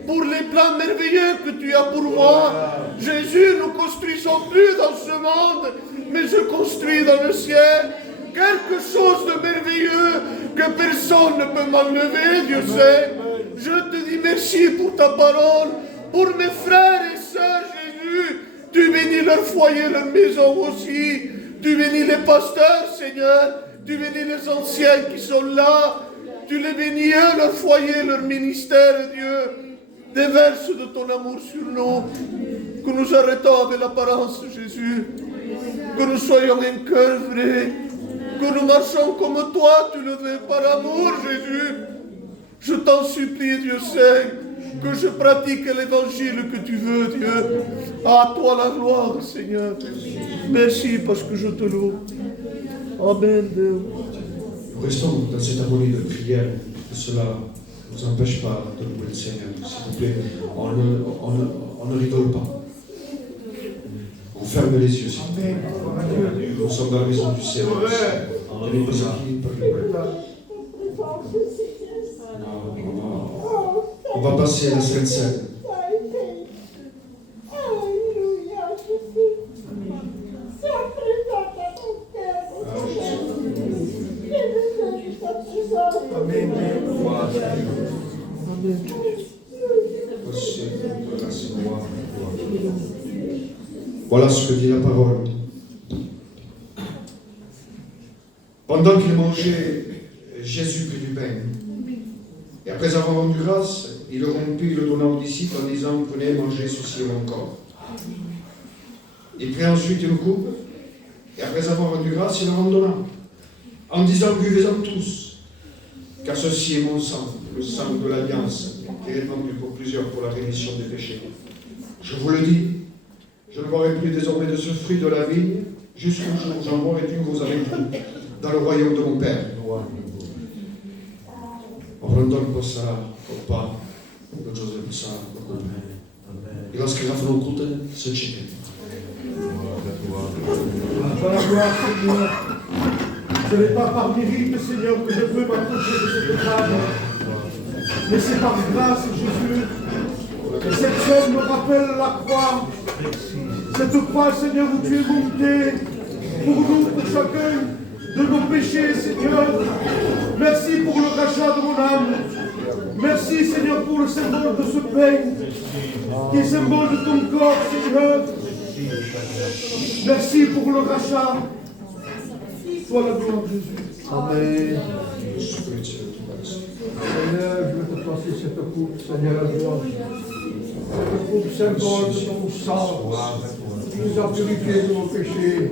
pour les plans merveilleux que tu as pour moi. Jésus, nous ne construisons plus dans ce monde, mais je construis dans le ciel quelque chose de merveilleux que personne ne peut m'enlever, Dieu sait. Je te dis merci pour ta parole, pour mes frères et sœurs, Jésus. Tu bénis leur foyer, leur maison aussi. Tu bénis les pasteurs, Seigneur. Tu bénis les anciens qui sont là. Tu les bénis, eux, leur foyer, leur ministère, Dieu. Déverse de ton amour sur nous. Que nous arrêtons avec l'apparence, Jésus. Que nous soyons un cœur vrai. Que nous marchons comme toi, tu le veux, par amour, Jésus. Je t'en supplie, Dieu Saint, que je pratique l'évangile que tu veux, Dieu. À toi la gloire, Seigneur. Merci parce que je te loue. Amen. Nous restons dans cette harmonie de prière, que cela ne nous empêche pas de louer le Seigneur. S'il vous plaît, on ne rigole pas. On ferme les yeux, s'il vous plaît. Nous sommes dans la maison du Seigneur. On va passer à la Sainte Seine. Voilà ce que dit la parole. Pendant qu'il mangeait, Jésus prit du pain. Et après avoir rendu grâce, il le rompit et le donna aux disciples en disant, prenez, mangez, ceci est mon corps. Il prit ensuite une coupe, et après avoir rendu grâce, il le rendonna, en disant, buvez-en tous, car ceci est mon sang, le sang de l'alliance, qui est répandu pour plusieurs pour la rémission des péchés. Je vous le dis, je ne boirai plus désormais de ce fruit de la vigne, jusqu'au jour où j'en boirai du nouveau avec vous, dans le royaume de mon Père. Pronto possa opa do José possa ocupar. E nós que já foram ocultas, se chiquem. Ce n'est pas par mérite, Seigneur, que je peux m'approcher de cette table, mais c'est par grâce, Jésus. Et cette scène me rappelle la croix. Cette croix, Seigneur, où tu es monté pour nous, pour chacun de nos péchés, Seigneur. Merci pour le rachat de mon âme. Merci, Seigneur, pour le symbole de ce pain, qui est symbole de ton corps, Seigneur. Merci pour le rachat. Toi la gloire, Jésus. Amen. Seigneur, je veux te passer cette coupe, Seigneur, gloire. Cette coupe symbole de ton sang, qui nous a purifiés de nos péchés.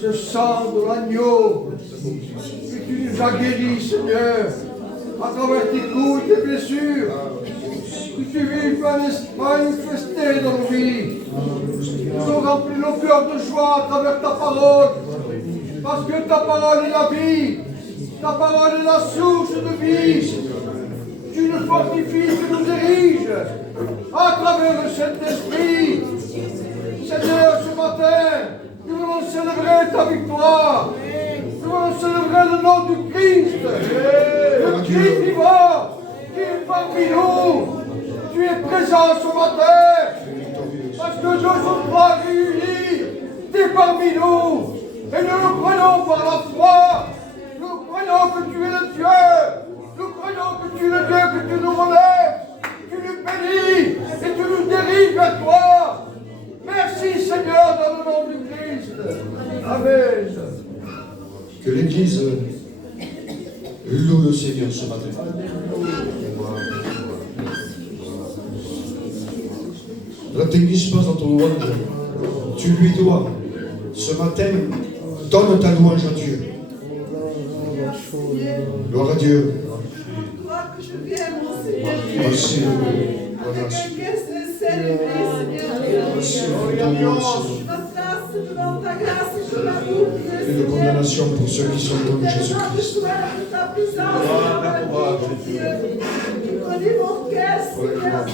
Ce sang de l'agneau, que tu nous as guéris, Seigneur, à travers tes coups et tes blessures, que tu vis manifester dans nos vies. Nous remplis nos cœurs de joie à travers ta parole, parce que ta parole est la vie, ta parole est la source de vie. Tu nous fortifies, tu nous ériges à travers le Saint-Esprit. Seigneur, ce matin, nous voulons célébrer ta victoire. Nous voulons célébrer le nom du Christ, le Christ vivant, qui est parmi nous. Tu es présent ce matin, parce que 2 ou 3 réunis, tu es parmi nous. Et nous le croyons par la foi. Nous croyons que tu es le Dieu. Nous croyons que tu es le Dieu, que tu nous relèves. Tu nous bénis et tu nous dérives vers toi. Merci Seigneur dans le nom du Christ. Amen. Que l'Église loue le Seigneur ce matin. Ne t'église pas dans ton louange. Tu lui dois. Ce matin, donne ta louange à Dieu. Gloire à Dieu. Merci. Et de condamnation pour ceux qui sont dans Jésus-Christ. Tu connais mon cœur, Seigneur.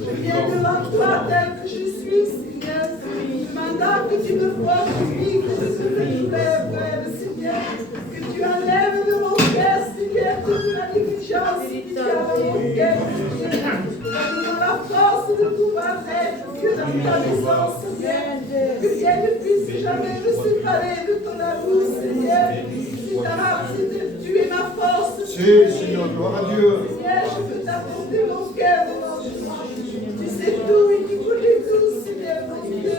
Je viens devant toi tel que je suis, Seigneur. Je m'adore que tu me fortifies, que je te lève, Seigneur. Que tu enlèves de mon cœur, Seigneur, toute la négligence qui y a dans mon cœur, Seigneur. Donne-moi la force de pouvoir être que dans ta naissance, Seigneur. Que rien ne puisse jamais me séparer de ton amour, Seigneur. Tu es ma force. Seigneur, gloire à Dieu. Seigneur, je veux t'apporter mon cœur, mon Dieu. Tu sais tout et tu connais tout, Seigneur, mon Dieu.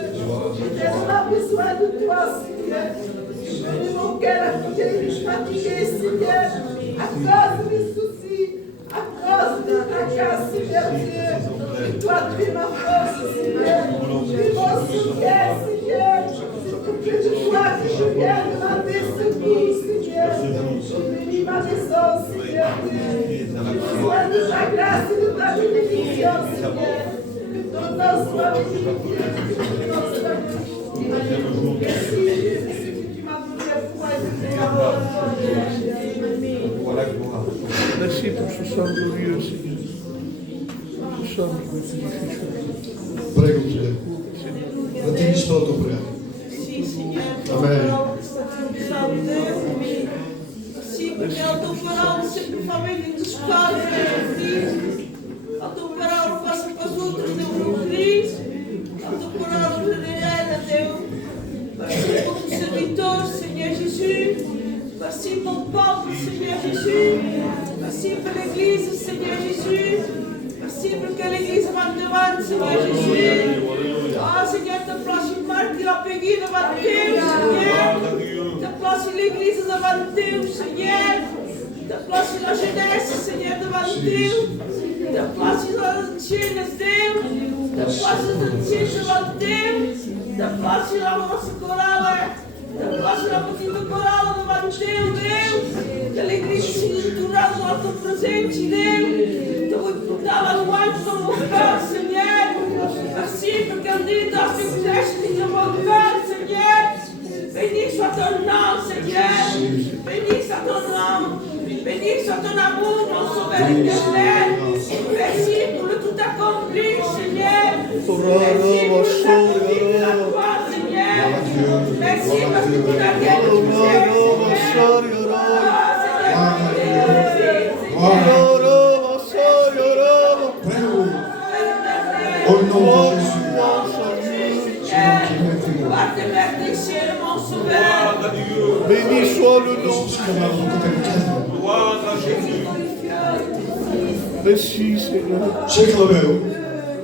J'ai tellement besoin de toi, Seigneur. Tu connais mon cœur fatigué, Seigneur, à cause de mes soucis, à cause de tracas, Seigneur Dieu. Et toi, tu es ma force, Seigneur. Tu es mon soutien, Seigneur. C'est auprès de toi que je viens demander secours, Seigneur. Je bénis ma maison, Seigneur Dieu. J'ai besoin de ta grâce et de ta bénédiction, Seigneur. Que ton nom soit béni, Dieu. Que ton nom soit béni. Merci, Dieu, de ce que tu m'as donné foi et de tes paroles. Merci pour ce soir glorieux, Seigneur. Ce soir, je veux te dire quelque chose. Prego, Dieu. Ne t'église pas dans ton frère. Merci, Seigneur. Amen. Merci, porque a tua palavra sempre família dos pais, a tua palavra passa para os outros, Deus meu Cristo, a tua palavra verdadeira, Deus. Merci pour ton serviteur, Seigneur Jésus. Merci pour mon peuple, Seigneur Jésus. Merci pour l'Église, Seigneur Jésus. Merci pour que l'Église va devant, Seigneur Jésus. Ah, Seigneur, te place une marque qui a payé devant Dieu, Seigneur. Te place l'Église devant Dieu, Seigneur. Te place la jeunesse, Seigneur, devant Dieu. Te place les anciens, Dieu. Te place les anciens devant Dieu. Te place la grosse chorale. Te place la petite chorale devant Dieu, Dieu. Que l'Église signe tout rare dans ton présent, Dieu. Te voglio portare la louange dans mon cœur, Seigneur. Merci pour qu'un dit dans cette flèche de mon cœur, Seigneur. Béni soit ton nom, Seigneur. Béni soit ton nom. Béni soit ton amour, mon sauveur éternel. Merci pour le tout accompli, Seigneur. Merci pour le tout accompli de la croix, Seigneur. Merci parce que tu n'as rien de Au nom de Jésus. Béni soit le nom. Merci, Seigneur. C'è Clavero.